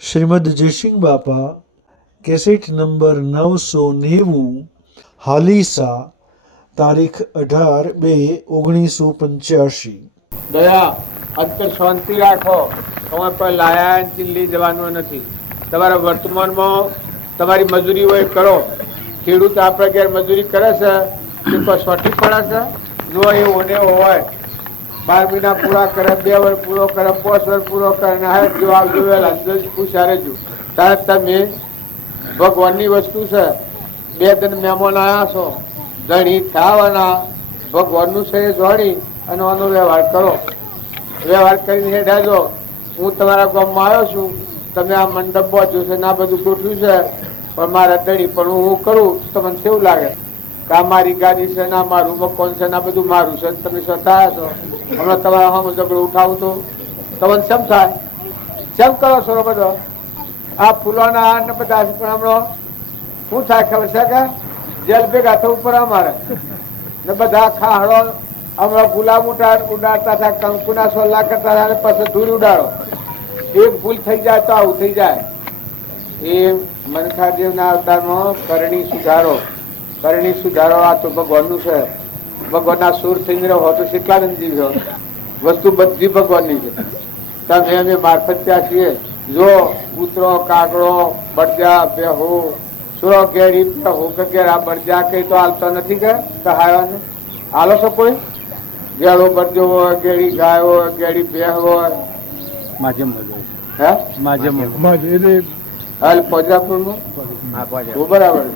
શ્રીમદ જયસિંહ બાપા cassette number 990 હાલીસા તારીખ 18/2/1985। દયા અંતર શાંતિ રાખો. તમે કોઈ લાયા લઈ જવાનું નથી. તમારા વર્તમાનમાં તમારી મજૂરી હોય કરો. ખેડૂત આપણે ઘેર મજૂરી કરે છે તે કોઈ સોટી પડે છે? જો એ ઓને હોય 12 મહિના પૂરા કરે, 2 વર્ષ પૂરો કરે, 5 વર્ષ પૂરો કરે, જો આવજો પૂછારે જો તારે તમે ભગવાનની વસ્તુ છે. 2 દિન મહેમાન આવ્યા છો, ધણી ખાવાના ભગવાનનું છે જોડી અને આનો વ્યવહાર કરો. વ્યવહાર કરીને હેઠાજો. હું તમારા ગામમાં આવ્યો છું, તમે આ મંડપ પહોંચ્યું છે ને આ બધું ગોઠવ્યું છે, પણ મારા ધણી પણ હું કરું તમને કેવું લાગે કે આ મારી ગાડી છે ને મારું મકાન છે ને આ બધું મારું છે, તમે સ્વતા છો. હમણાં તમારા હમ ઝઘડો ઉઠાવું તો તમને શેમ થાય? શેમ કરો છો બધો આ ફૂલોના ને બધા? પણ હમણાં શું થાય ખબર છે કે જેલ ભેગા થવું પડે અમારે ને બધા ખાહડો હમણાં ગુલાબ ઉડાડતા હતા, કંકુના સોલા કરતા હતા, પછી ધૂળ ઉડાડો. એક ભૂલ થઈ જાય તો આવું થઈ જાય. એ મનખાદેવના અવતારમાં કરણી સુધારો, કરણી સુધારો આ તો ભગવાનનું છે. ભગવાનના સુર થઈ રહ્યો તો કેટલા જીવ્યો. વસ્તુ બધી ભગવાનની છે. તમે અમે મારફત ત્યાં છીએ. જો કૂતરો, કાગડો, બળજા, બેહો, સુરો ઘેરી બેહો કે ઘેર આ બળજા કઈ તો હાલતો નથી કે કહાવાનો હાલો છો કોઈ? ગેળો બળજો હોય, ગેડી ગાય હોય, ગેડી બેહ હોય, હાલ પોજરાપુરમાં બરાબર.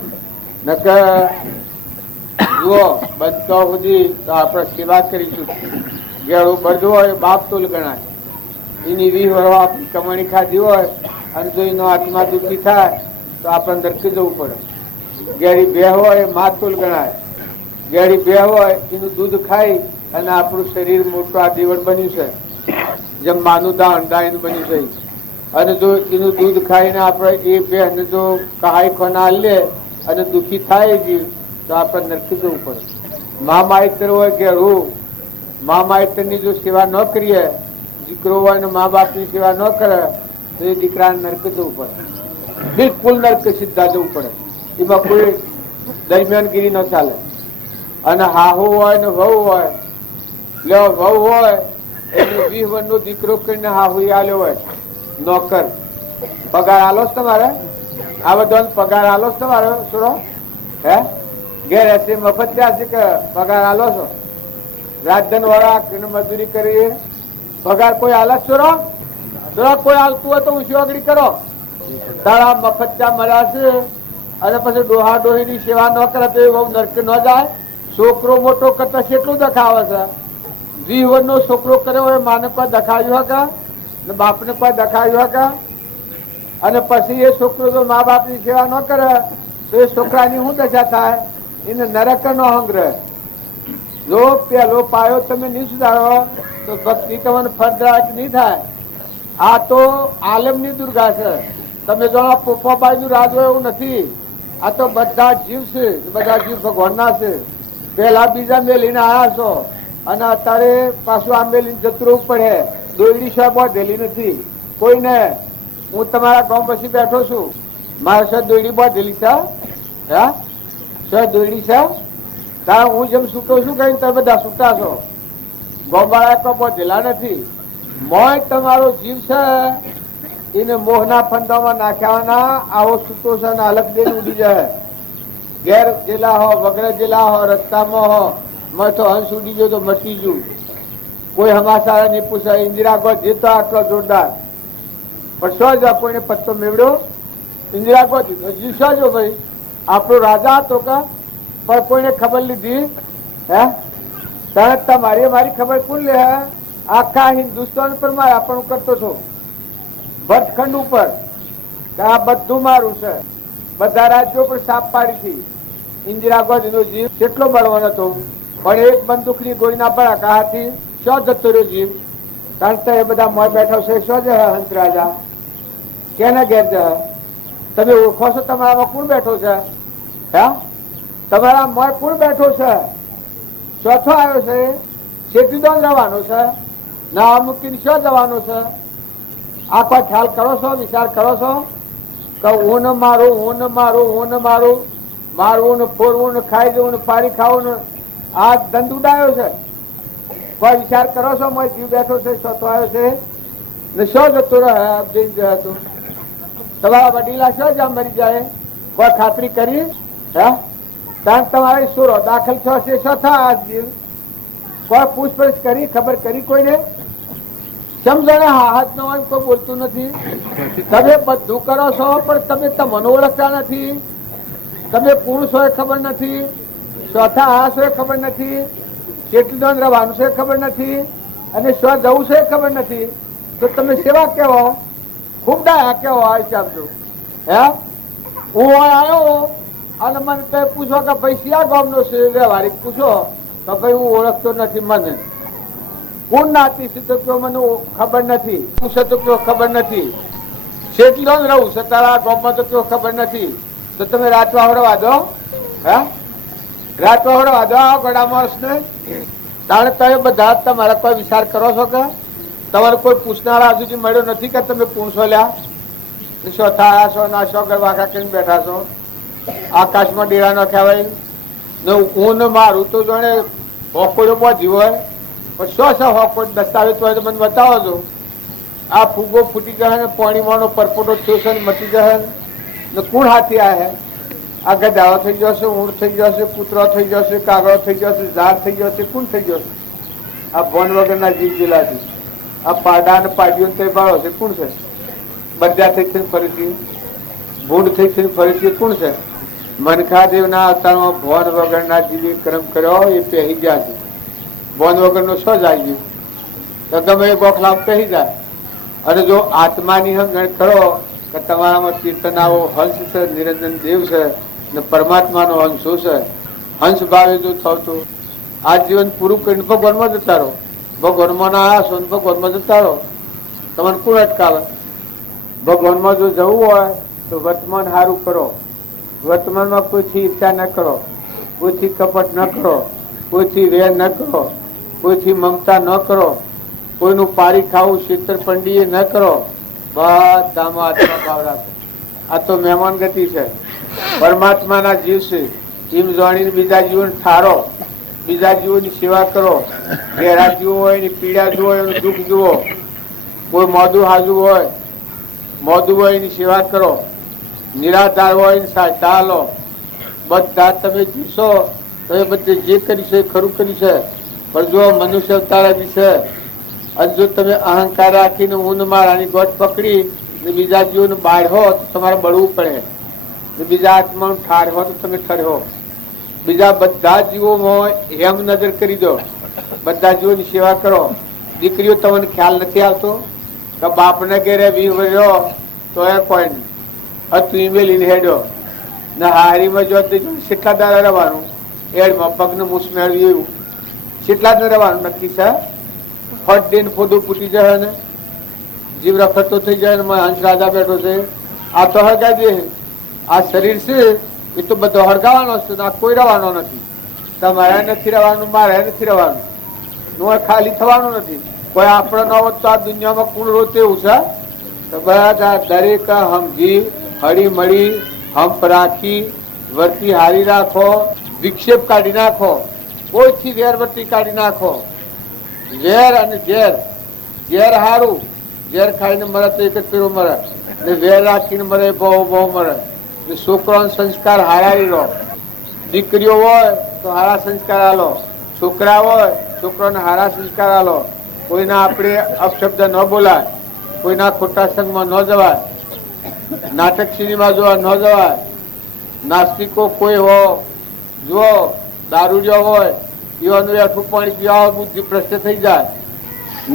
જુઓ બનતો સુધી તો આપણે સેવા કરીશું. ગેળું બળજો હોય બાપ તોલ ગણાય. એની 20 વર્ષ આપણી કમાણી ખાધી હોય અને જો એનો આત્મા દુઃખી થાય તો આપણે નરકે જવું પડે. ગેડી બે હોય માતુલ ગણાય. ગેડી બે હોય એનું દૂધ ખાઈ અને આપણું શરીર મોટું આ દીવડ બન્યું છે, જેમ માનું દાણ દાણ બન્યું છે. અને જો એનું દૂધ ખાઈને આપણે એ બેન જો કહાઈ ખોના લે અને દુઃખી થાય ગયું તો આપણે નરકે જવું પડે. મા માઈતર હોય ગેળું, મા માઈતરની જો સેવા ન કરીએ, દીકરો હોય ને મા બાપની સેવા ન કરે તો એ દીકરાને નરક જવું પડે. બિલકુલ નરક સીધા જવું પડે. એમાં કોઈ દરમિયાનગીરી ન ચાલે. અને હાહુ હોય ને વહુ હોય, લે વહુ હોય એને 20 વર્ષનો દીકરો કરીને હાહુ આલ્યો હોય નોકર, પગાર આલો તમારે? આ બધો પગાર આલો તમારે? સુરો હે ઘેર હશે મફત ત્યાં છે કે પગાર આલો છો? રાજધન વાળા મજૂરી કરી પગાર કોઈ હાલત છો? કોઈ હાલતું હોય તો ઉછી આગળી કરો. તારા મફત ત્યાં મળ્યા છે અને પછી ડોહા ડોહી ની સેવા ન કરે તો એ બહુ નરકે ન જાય. છોકરો મોટો કરતા કેટલું દખાવે છે. જીવનનો છોકરો કર્યો હોય માને કોઈ દખાવ્યું હકા ને બાપને કોઈ દખાવ્યું હકા? અને પછી એ છોકરો જો મા બાપની સેવા ન કરે તો એ છોકરાની શું દશા થાય? એને નરક નો હંગ્રહ. જો પેલો પાયો તમે નહીં સુધારો તો ભક્તિ તમને ફળદાયક નહીં થાય. આ તો આલમની દુર્ગા છે. તમે જાણો પોપાબાઈ નું રાજ હોય એવું નથી. આ તો બધા જીવ છે, બધા જીવ ભગવાનના છે. પેલા બીજા મેલીને આવ્યા છો અને અત્યારે પાછું આ મેલીને જતું પડે. દોયડી શા બાંધેલી નથી કોઈને. હું તમારા ગામ પછી બેઠો છું, મારા સાહેબ દોયડી બાંધેલી છે? હે સાહેબ દોયડી છે? તારે હું જેમ છૂટો છું કઈ તમે બધા છૂટા છો. ગોવાળા તો બાંધેલા નથી. મોય તમારો જીવ છે એને મોહના ફંદામાં નાખ્યાના આવો છૂટો છે અને અલગ દઈને ઉડી જાય. ઘેર જેલા હો, વગર જેલા હો, રસ્તામાં હો, મેં તો હંસ ઉડી ગયો તો મટી ગયું. કોઈ હમાસારા નહીં પૂછાય. ઇન્દિરા ગોત જીતો આટલો જોરદાર, પણ શું જ કોઈને પત્તો મેળવ્યો? ઇન્દિરા ગોત હજી શું જો ભાઈ આપણો રાજા હતો કા? પણ કોઈને ખબર લીધી? હે તમારી મારી ખબર કોણ લે? આખા હિન્દુસ્તાન પર મારા પણ કરતો છો ભરતખંડ ઉપર આ બધું મારું છે. બધા રાજ્યો પર સાપ પાડી હતી. ઇન્દિરા ગાંધીનો જીવ કેટલો બળવાન હતો, પણ એક બંદૂકની ગોળીના ભડાકાથી શું જતો રહ્યો જીવ? કારણ કે એ બધા મોય બેઠો છે. શું જ હંસ રાજા કેને ઘેર જ? તમે ઓળખો છો તમારામાં કોણ બેઠો છે? હે તમારા મોય કોણ બેઠો છે? ચોથો આવ્યો છે શેતીદોન જવાનો છે ના મૂકીને શું જવાનો છે? આ કોઈ ખ્યાલ કરો છો, વિચાર કરો છો કે હું ને મારું, હું ને મારું, હું ને મારું, મારવું ને ફોરવું ને ખાઈ જવું ને પાડી ખાવું ને આ ધંધ ઉડાયો છે? કોઈ વિચાર કરો છો? મારો જીવ બેઠો છે, શોતો આવ્યો છે ને શો જતો રહે તું? તમારા વડીલા શો જ્યાં મરી જાય? કોઈ ખાતરી કરી? હે ત્યાં તમારે સુરો દાખલ થયો છે, શું થા જીવ? કોઈ પૂછપરછ કરી, ખબર કરી કોઈને? સમજણે હાથ નો કોઈ બોલતું નથી. તમે બધું કરો છો પણ તમે તમને ઓળખતા નથી. તમે કોણ છો એ ખબર નથી, ચોથા આ છો એ ખબર નથી, કેટલું રહેવાનું છે ખબર નથી, અને શું જવું છે ખબર નથી. તો તમે સેવા કેવો, ખૂબ ડાયા કેવો આ હિસાબ છો? હે હું આવ્યો અને મને કઈ પૂછો કે ભાઈ શિયા ગામનો છે વ્યવહારિક પૂછો તો ભાઈ હું ઓળખતો નથી. મને કોણ નાતી છે તો કયો મને ખબર નથી, હું છે તો કયો ખબર નથી, કેટલો રહું છે તારા ગામમાં તો કયો ખબર નથી. તો તમે રાત વાવડવા દો? હે રાત વાવડવા દો આ ગોડા માણસ ને? તાણે તમે બધા તમારા કોઈ વિચાર કરો છો કે તમારે કોઈ પૂછનારા સુધી મળ્યો નથી કે તમે પૂછો લ્યા? શો થયા છો ના શો ગરવાખા કરીને બેઠા છો? આકાશમાં ડેરા ન કહેવાય ને હું ને મારું તો જાણે હોકોડો પહોંચી હોય પણ શો હોકોડ દસ્તાવેજ હોય તો મને બતાવો છો. આ ફૂગો ફૂટી જશે ને પાણીમાંનો પરપોટો થયો છે ને મટી જશે ને કોણ હાથી આ હે? આ ગધાડો થઈ જશે, ઊંટ થઈ જશે, કૂતરો થઈ જશે, કાગડો થઈ જશે, ઝાડ થઈ જશે, કોણ થઈ જશે? આ ભોન વગરના જીવ પેલાથી આ પાડા ને પાડીઓ તે બાળો છે કોણ છે? બધા થઈ થઈને ફરીથી ભૂંડ થઈ થઈને ફરીથી કોણ છે? મનખાદેવના અવતારમાં ભોન વગરના જીવે કર્મ કર્યો એ પહેરી ગયા છે. ભોન વગરનો શું જાય ગયું તો ગમે એ બોખલા પહેરી જાય. અને જો આત્માની સમજણ કરો કે તમારામાં ચેતનાઓ હંસ છે, નિરંજન દેવ છે ને પરમાત્માનો હંસ શું છે, હંસ ભાવે જો થતું આ જીવન પૂરું કરીને ભગવાનમાં જતા રહો. ભગવાનમાં ના આવ્યા છો ને ભગવાનમાં જતા રહો. તમને કોણ અટકાવે? ભગવાનમાં જો જવું હોય તો વર્તમાન સારું કરો. વર્તમાનમાં કોઈથી ઈચ્છા ન કરો, કોઈથી કપટ ન કરો, કોઈથી વેર ન કરો, કોઈથી મમતા ન કરો, કોઈનું પારી ખાવું છેતરપંડી ન કરો. બધામાં આત્મા ભાવ રાખો. આ તો મહેમાન ગતિ છે, પરમાત્માના જીવ છે. એમ જાણીને બીજા જીવન ઠારો, બીજા જીવોની સેવા કરો. ઘેરા જીવો હોય એની પીડા જુઓ, એનું દુઃખ જુઓ. કોઈ મોઢું હાજુ હોય, મોઢું હોય એની સેવા કરો. નિરાધાર હોય એની સહાયતા લો. બધા તમે જીવશો તો એ બધે જે કરી છે એ ખરું કરી છે. પણ જો મનુષ્ય અવતાર છે અને જો તમે અહંકાર રાખીને ઊન મારાની ગોઠ પકડી ને બીજા જીવોને બાળ્યો તો તમારે બળવું પડે. બીજા આત્માનું ઠાર હો તો તમે ઠર્યો. બીજા બધા જીવોમાં હેમ નજર કરી દો. બધા જીવોની સેવા કરો. દીકરીઓ તમને ખ્યાલ નથી આવતો કે બાપને ઘેરે વિવર્યો તો એ કોઈ નહીં હતું ઈમેલીને હેડ્યો ને હારીમાં જો કેટલા દાડા રહેવાનું એડમાં પગનું મૂસ મેળવી એવું કેટલા જ રહેવાનું નક્કી છે? ફટ દઈને ફોડું ફૂટી જાય ને જીવ રખડતો થઈ જાય ને હંસ રાજા બેઠો છે. આ તો હળગાઈ દે. આ શરીર છે એ તો બધો હળગાવાનો છે, આ કોઈ રહેવાનો નથી. તમારે નથી રહેવાનું, મારે નથી રહેવાનું, ખાલી થવાનું નથી. કોઈ આપણો ન હોત તો આ દુનિયામાં કુલ રોતે એવું છે? તો બધા દરેક સમજી હળી મળી હંપ રાખી વર્તી હારી રાખો. વિક્ષેપ કાઢી નાખો. કોઈથી વેરવર્તી કાઢી નાખો. ઝેર અને ઝેર, ઝેર હારું, ઝેર ખાઈને મરે તો એક જ પેલો મરે ને વેર રાખીને મરે બહુ મરે. છોકરાનો સંસ્કાર હારાવી લો. દીકરીઓ હોય તો હારા સંસ્કાર આલો, છોકરા હોય છોકરાને હારા સંસ્કાર આલો. કોઈના આપણે અપશબ્દ ન બોલાય, કોઈના ખોટા સંગમાં ન જવાય, નાટક સિનેમા જોવા ન જવાય. નાસ્તિકો કોઈ હો જુઓ, દારૂડિયો હોય પીવાનું આઠું પાણી પીવા બુદ્ધિ ભ્રષ્ટ થઈ જાય.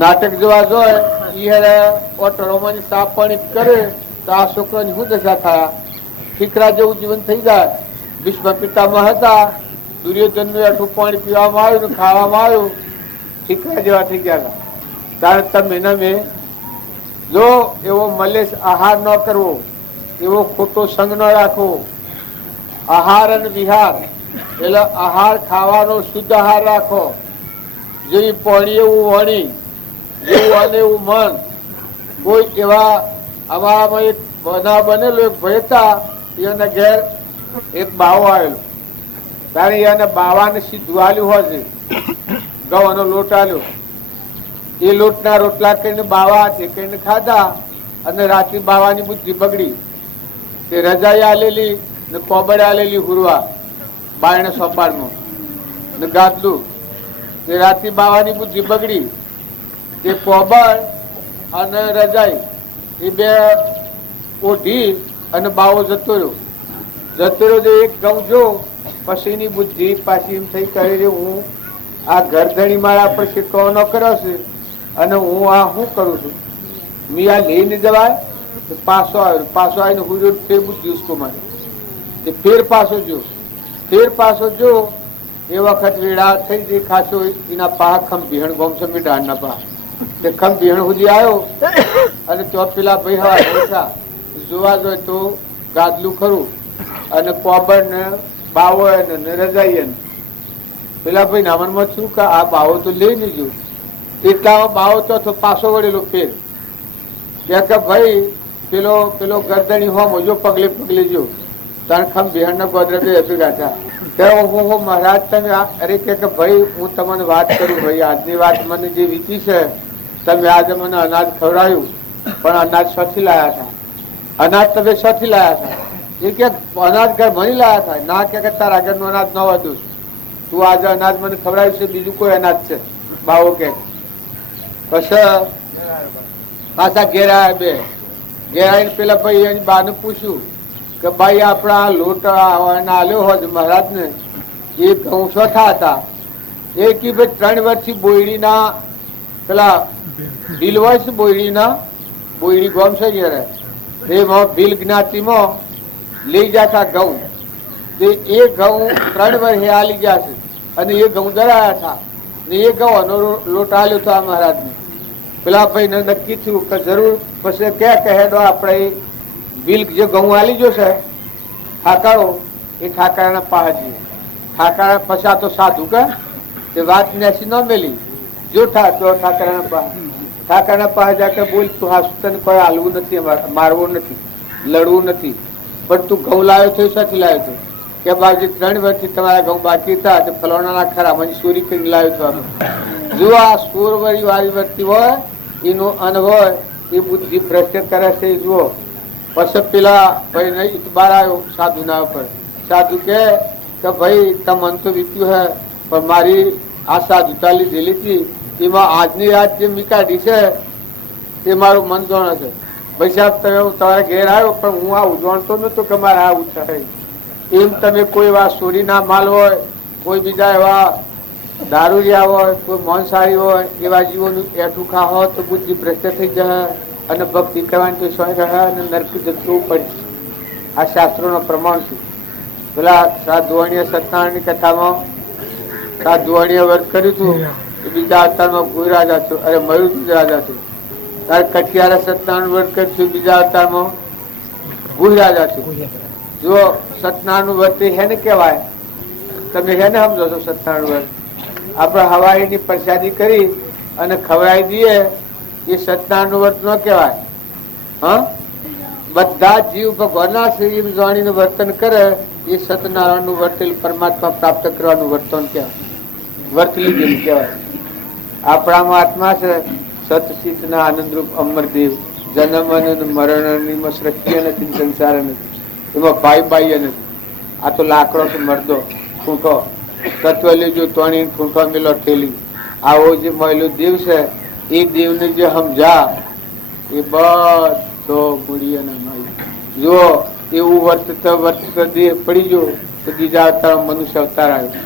નાટક જોવા જોઈએ એ ઓટરોમાંની સાફ પાણી કરે તો આ છોકરાની શું દશા થયા? ઠીકરા જેવું જીવન થઈ જાય. ભીષ્મ પિતામાં હતા, દુર્યોધનનું આઠું પાણી પીવામાં આવ્યું, ખાવામાં આવ્યું, ઠીકરા જેવા થઈ ગયા. કારણ તમે નમે જો એવો મલેશ આહાર ન કરવો, એવો ખોટો સંગ ન રાખવો. આહાર અને વિહાર એટલે આહાર ખાવાનો શુદ્ધ આહાર રાખો. જેવી પાણી એવું વાણી, જેવું અને એવું મન, કોઈ એવા અમારામાં એક બનાવ બનેલો, એક ભાઈ હતા, એના ઘેર એક બાવો આવેલો. તારે એને બાવાને સીધું આલ્યું હોય છે, ઘઉંનો લોટ આલ્યો. એ લોટના રોટલા કરીને બાવા કરીને ખાધા, અને રાત્રિ બાવાની બુદ્ધિ બગડી. તે રજાઈ આલેલી ને કોબડ આલેલી હુરવા બાયણે સોપારમાં ને ગાદલું. તે રાત્રિ બાવાની બુદ્ધિ બગડી. તે કોબડ અને રજાઈ એ બે ઓઢી અને બાવો જતો રહ્યો. એક ઘઉં જો પછી એની બુદ્ધિ પાછી એમ થઈ કરી, હું આ ગરદણી મારા પર શીખવાનો કર્યો છે અને હું આ શું કરું છું, મેં આ લઈને જવાય. પાછો આવીને હું ફેર બુદ્ધિ ઉસકો મારે. તે ફેર પાછો જો એ વખત વેળા થઈ ગઈ ખાસો. એના પાહ ખમ ભીહણ ગોમ છે મીઠાના પાહ. તે ખમ ભીહણ સુધી આવ્યો અને તો પેલા ભાઈ હવા જોવા જોઈએ તો ગાદલું ખરું અને કોબર ને બાવો ને રજાઈ. પેલા ભાઈ નામનમાં શું કે આ બાવો તો લઈ લીજો. એટલામાં બાવો તો પાછો વળેલો ફેર કે ભાઈ પેલો ગરદણી હો મોજો પગલે જો તાર ખમ બિહાર ના ગોદરા બે ભેગા થયા. હું મહારાજ તમે અરે કે ભાઈ હું તમને વાત કરું, ભાઈ આજની વાત મને જે વીતી છે, તમે આજે મને અનાજ ખવડાવ્યું, પણ અનાજ શોથી લાયા હતા? અનાજ તમે શોથી લાયા હતા? એ કે અનાજ ઘર ભણી લાયા હતા. ના કે તારા આગળનું અનાજ ન વધુ, તું આજે અનાજ મને ખવડાવ્યું છે, બીજું કોઈ અનાજ છે? બાવો કે પછી પાછા ઘેર આવ્યા. બે ઘેર આવીને પેલા ભાઈ એની બાને પૂછ્યું કે ભાઈ આપણા લોટ આલ્યો હોય મહારાજ ને, એ ઘઉં ચોથા હતા. એ કે ભાઈ 3 વર્ષથી બોયડીના પેલા ભીલ હોય છે, બોયડી ગોમ છે ઘેરે, એમાં ભીલ જ્ઞાતિમાં લઈ જતા ઘઉં. એ ઘઉં 3 વર્ષે આલી ગયા છે અને એ ઘઉં દરાયા હતા ને એ ઘઉં લોટ આલ્યો હતો આ મહારાજ ને. પેલા ભાઈ ને નક્કી થયું કે જરૂર પછી ક્યાં કહેડો આપણે બિલ જે ઘઉં આલી જશે ઠાકારો, એ ઠાકારાના પાહજી. ઠાકારા પછા તો સાધુ કે તે વાત નેસી ન મેલી જો ઠાકારાના પાસે જા કે બોલ તું હા તને કોઈ હાલવું નથી, મારવું નથી, લડવું નથી, પણ તું ઘઉં લાવ્યો છો શાથી લાવ્યો છો? કે બાજી 3 વર્ષથી તમારા ઘઉં બાકી હતા તે ફલાણા ખરા મને ચોરી કરીને લાવ્યો છો. જો આ સોરવરી વાળી વ્યક્તિ હોય એનો અન હોય એ બુદ્ધિ ભ્રષ્ટ કરે છે. જુઓ પછી પેલા ભાઈ ને ઇતબાર આવ્યો સાધુ ના ઉપર. સાધુ કે ભાઈ તમન તો વીત્યું હે, પણ મારી આ સાધુતા લીધેલી હતી એમાં આજની રાત જે મી કાઢી છે એ મારું મન જાણે છે. ભાઈ સાહેબ તમે તમારા ઘેર આવ્યો પણ હું આવું જાણતો નતો કે મારે આવું થાય. એમ તમે કોઈ એવા ચોરીના માલ હોય, કોઈ બીજા એવા દારૂરિયા હોય, કોઈ મોંસાહારી હોય, એવા જીવોનું એઠું ખાઓ તો બુદ્ધિ ભ્રષ્ટ થઈ જાય અને ભક્તિ કરવાની તો સોય રહે અને નરક જતું પડે. આ શાસ્ત્રોનો પ્રમાણ છે. પેલા સાધુવાણીય સત્યનારાયણની કથામાં સાધુવાણીય વ્રત કર્યું હતું એ બીજા અવતારમાં ગુઈ રાજા છું, અરે મયુર રાજા છું. તારે કઠિયારા સત્યનારાયણ વ્રત કર્યું બીજા અવતારમાં ગુઈ રાજા છું. જો સત્યનારાયણ વ્રત હેને કહેવાય? તમે હેને સમજો છો સત્યનારાયણ વ્રત? આપણે હવાઈની પ્રસાદી કરી અને ખવડાવી દઈએ એ સત્યનારાયણ વ્રત ન કહેવાય. હા, બધા જીવ ભગવાનના શરીર જાણીને વર્તન કરે એ સત્યનારાયણનું વર્ત, પરમાત્મા પ્રાપ્ત કરવાનું વર્તન કહેવાય, વર્ત લીધેલું કહેવાય. આપણામાં આત્મા છે સતચિતના આનંદરૂપ અમરદેવ, જન્મ અને મરણની સૃષ્ટિ નથી, સંસાર નથી, એમાં ભાઈ બાઈ નથી. આ તો લાકડો છે, મરદો ખૂંટો તત્વ લેજો તોણી ખૂંટો મેલો ઠેલી. આવો જે મહિલો દેવ છે એ દેવને જે સમજા એ બધો ગુડી અને જો એવું વર્ત દેહ પડી ગયો તો બીજા અવતારમાં મનુષ્ય અવતાર આવ્યો.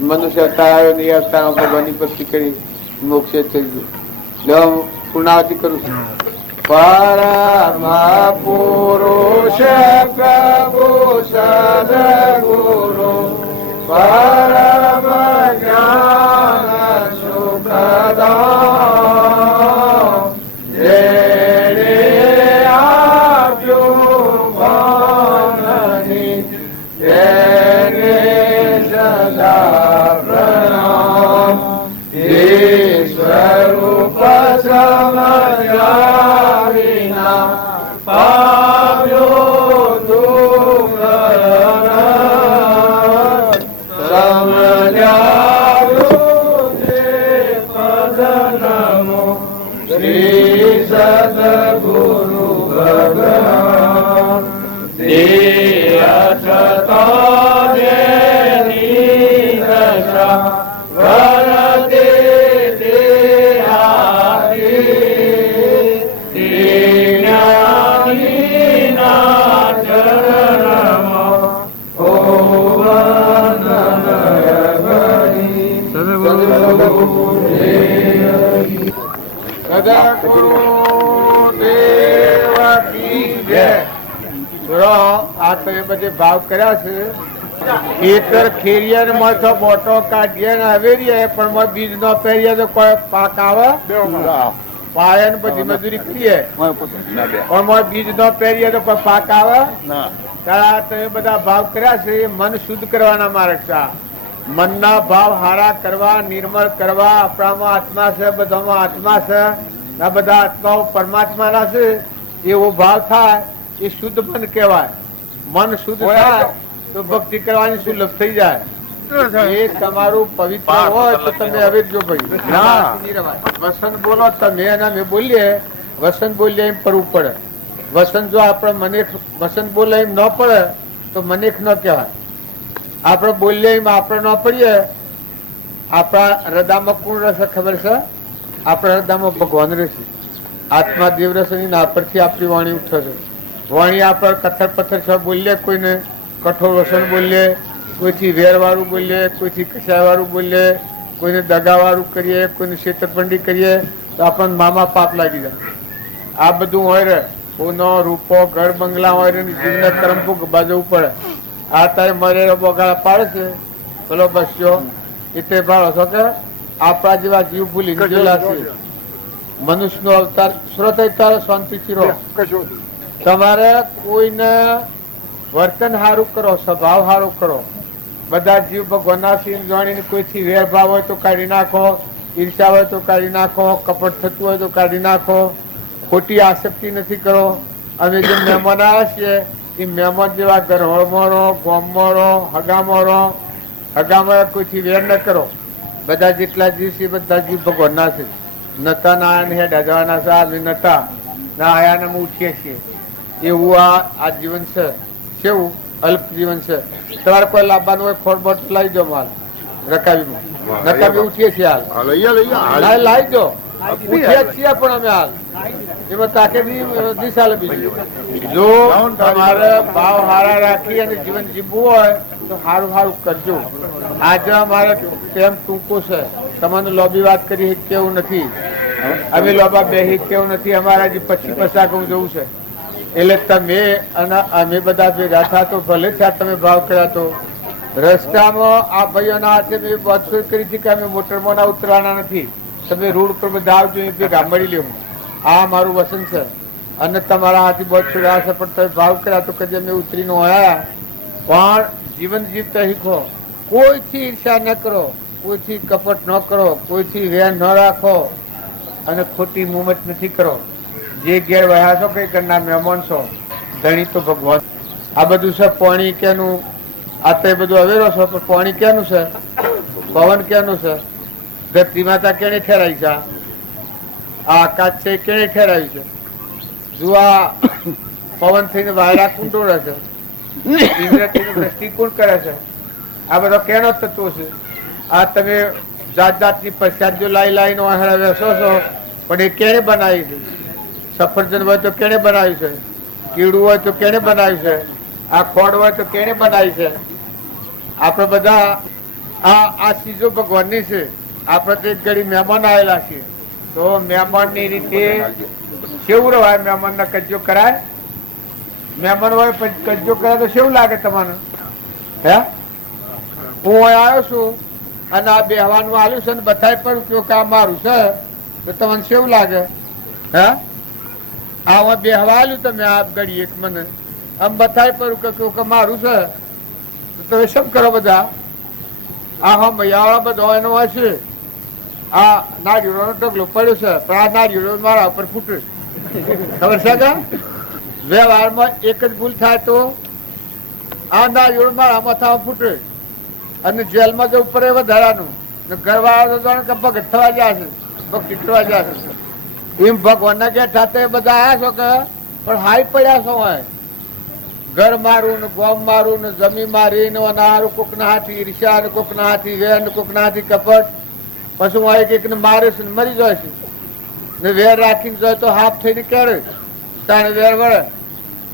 મનુષ્ય અવતાર આવ્યો ને એ અવતારમાં ભગવાનની ભક્તિ કરી મોક્ષે થઈ ગયો. પૂર્ણાવતી કરું છું. પરમ પુરુષ પ્રભુ સદગુરુ પરમ જ્ઞાન સુખદામ જેણે આપ્યું ભાનની તેને સદા પ્રણામ. સ્વરૂપ સમજ્યા આ તો એ બધે ભાવ કર્યા છે. ખેતર ખેરીએ ને માથો બોટો કાઢીએ ને હવેરીએ પણ બીજ નો પહેરીએ તો કોઈ પાક આવે પાયા ને બધી મજૂરી કરીએ પણ બીજ નો પહેરીએ તો કોઈ પાક આવે. તમે બધા ભાવ કર્યા છે એ મન શુદ્ધ કરવાના માર્ગ છે. મનના ભાવ હારા કરવા, નિર્મળ કરવા. આપણામાં આત્મા છે, બધામાં આત્મા છે. આ બધા આત્માઓ પરમાત્માના છે. એવો ભાવ થાય એ શુદ્ધ મન કહેવાય. મન શુદ્ધ થાય તો ભક્તિ કરવાની સુલભ થઈ જાય. એ તમારું પવિત્ર હોય તો તમે હવે જો ભાઈ વસન બોલો તમે અને અમે બોલીએ. વસન બોલીએ એમ પડવું પડે. વસન જો આપણે મને વસન બોલે એમ ન પડે તો મનેખ ન કહેવાય. આપણે બોલીએ એમ આપણે ન પડીએ. આપણા હૃદયમાં કોણ રહેશે ખબર છે? આપણા હૃદયમાં ભગવાન રહેશે. આત્મા દેવ રહેશે ની ના પરથી આપણી વાણી ઉઠે છે. વાણી આપણે કથર પથ્થર છે બોલીએ, કોઈને કઠોર વસન બોલીએ, કોઈથી વેરવાળું બોલીએ, કોઈથી કસાયવાળું બોલીએ, કોઈને દગાવાળું કરીએ, કોઈને છેતરપિંડી કરીએ તો આપણને મામા પાપ લાગી જાય. આ બધું હોય રે કોનો રૂપો ઘર બંગલા હોય રે જીવને કરમપુક બાજુ પડે. આ તારે મરે બગાડા પાડે છે પેલો બસ્યો એટલે ભાડો છો કે આપણા જેવા જીવ ભૂલી ગયેલા છે. મનુષ્ય નો અવતાર સ્રોત તારે શાંતિથી રહો. તમારે કોઈને વર્તન સારું કરો, સ્વભાવ સારું કરો. બધા જીવ ભગવાનના સિંહ જાણીને કોઈથી વેરભાવ હોય તો કાઢી નાખો, ઈર્ષા હોય તો કાઢી નાખો, કપટ થતું હોય તો કાઢી નાખો. ખોટી આસક્તિ નથી કરો. અમે જે મહેમાન આવ્યા છીએ એ મહેમાન જેવા ઘરમાં રહો, ગામમાં રહો, હગામાં રહો. હગામાં કોઈથી વેર ન કરો. બધા જેટલા જીવ છે બધા જીવ ભગવાનના છે. નતા ના આયા ને હેડા જવાના છે. આ નતા ના આયા ને અમે ઉઠીએ છીએ. એવું આ જીવન છે. કેવું અલ્પ જીવન છે. તમારે કોઈ લાવવાનું હોય ખોરબોટ લાવી દો. માલ રકાબીમાં રકાબી ઉઠીએ છીએ હાલ લાવી દો. ઉઠીએ છીએ પણ અમે હાલ એમાં તાકે દિશા લબી. જો તમારે ભાવ હારા રાખી અને જીવન જીવવું હોય તો સારું સારું કરજો. આજે અમારે ટેમ ટૂંકો છે. તમને લોબી વાત કરી કેવું નથી. અમે લોબા બેહી કેવું નથી. અમારા જે 25-50 જવું છે. એટલે તમે અને અમે બધા ભેગા થયા તો ભલે થયા તમે ભાવ કર્યા તો રસ્તામાં આ ભાઈઓના હાથે મેં વાતચીત કરી હતી કે અમે મોટરમાં ના ઉતરવાના નથી. તમે રોડ ઉપર બધા આવજો એ ભેગા મળી લેવું. આ મારું વસન છે અને તમારા હાથી બહુ છોડ્યા છે પણ તમે ભાવ કર્યા તો કદી અમે ઉતરીને આવ્યા. પણ જીવન જીવતા શીખો. કોઈથી ઈર્ષા ન કરો, કોઈથી કપટ ન કરો, કોઈથી વેર ન રાખો અને ખોટી મુમત નથી કરો. જે ઘેર વયા છો કઈ ઘરના મહેમાન છો. ધણી તો ભગવાન. આ બધું છે પાણી કેનું? આ તો એ બધું અવેરો છો પણ પાણી કેનું છે? પવન કેનું છે? ધરતી માતા કેને ઠેરાઈ છે? આ આકાશ છે કેને ઠેરાયું છે? જો આ પવન થઈને વાયરા કુંડોળે છે, ઇન્દ્રથી દ્રષ્ટિ કોણ કરે છે? આ બધો કેનો તત્વો છે? આ તમે જાત જાતની પ્રસાદીઓ લાઈ નો વેસો છો પણ એ કેને બનાવી છે? સફરજન હોય તો કેને બનાવ્યું છે? કીડું હોય તો કેને બનાવ્યું છે? આ ખોડ હોય તો કેને બનાવી છે? આપણે બધા આ ચીજો ભગવાનની છે. આપણે તો એક ઘડી મહેમાન આવેલા છીએ તો મહેમાનની રીતે કેવું રવાય? મહેમાનને કજ્જો કરાય? મહેમાન હોય પછી કજ્જો કરાય તો કેવું લાગે તમને? હે હું આવ્યો છું અને આ બેહવાનું આવ્યું છે ને બધાય પણ કે આ મારું છે તો તમને કેવું લાગે? હે આ બેહવાયું તમે આપ ઘડી એક મને આમ બધાય પર કે મારું છે તો તમે શું કરો બધા? આ હા મૈયાવાળા બધો એનો હોય છે. આ નારિયેળનો ઢગલો પડ્યો છે પણ આ નારિયેળો મારા ઉપર ફૂટે. ખબર છે કે વ્યવહારમાં એક જ ભૂલ થાય તો આ નારિયેળો મારા માથામાં ફૂટે અને જેલમાં જવું પડે વધારાનું. ઘરવાળા તો કે ભગત થવા જાય છે, ભક્તિ કરવા જાય છે. એમ ભગવાનના ઘેર થતા બધા આવ્યા છો કે પણ હાઈ પડ્યા છો હોય ઘર મારું ને ગોમ મારું ને જમી મારી ને અનારું કોકના હાથી ઈર્ષ્યા ને કોકના હાથી વેર ને કોકના હાથી કપટ પછી હું એક ને મારે છે ને મરી જાય છે ને વેર રાખીને જાય તો હાફ થઈને ક્યારે તાને વેર વળે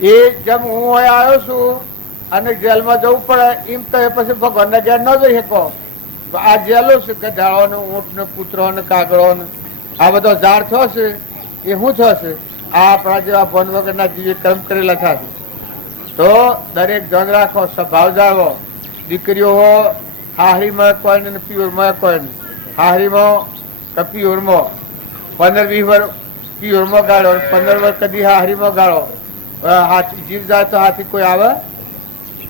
એ જેમ હું અહીં આવ્યો છું અને જેલમાં જવું પડે એમ તો એ પછી ભગવાનના ઘેર ન જઈ શકો આ જેલો છે ગધાડો ને ઊંટ ને કૂતરો ને કાગડો ને આ બધો ઝાડ થયો છે એ શું થયો છે આ આપણા જેવા ભન વગરના જીવે કર્મ કરેલા થશે તો દરેક ધન રાખો સ્વભાવ જાળવો દીકરીઓ હાહરીમાં કોઈ ને પિયોરમાં કોઈ ને હાહરીમાં કે પિયોરમાં 15-20 વર્ષ પિયોરમાં ગાળો 15 વર્ષ કદી હાહરીમાં ગાળો હાથી જીવ જાય તો હાથી કોઈ આવે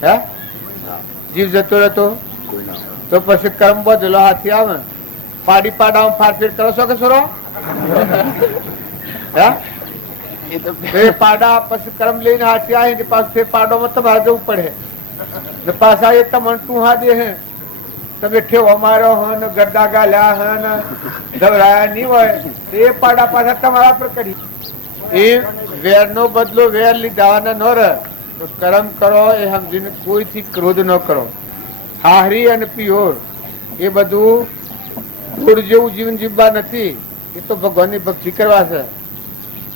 હે જીવ જતો રહેતો તો પછી કર્મ બદલો હાથી આવે પાડી પાડામાં ફારફેર કરો છો કે છોરો હે પાડા પછી કર્મ લઈને હાથી આવી પાછું પાડોમાં તમારે જવું પડે ને પાછા એ તમને ટુહા દે હે તમે ઠેવો મારો હે ને ગરદા ગાલ્યા હે ને ધવરાયા નહીં હોય એ પાડા પાછા તમારા પર કરી એ વેર નો બદલો વેર લીધા ન રહે તો કર્મ કરો એ સમજીને કોઈથી ક્રોધ ન કરો હાહરી અને પિયોર એ બધું ધૂળ જેવું જીવન જીવવા નથી એ તો ભગવાનની ભક્તિ કરવા છે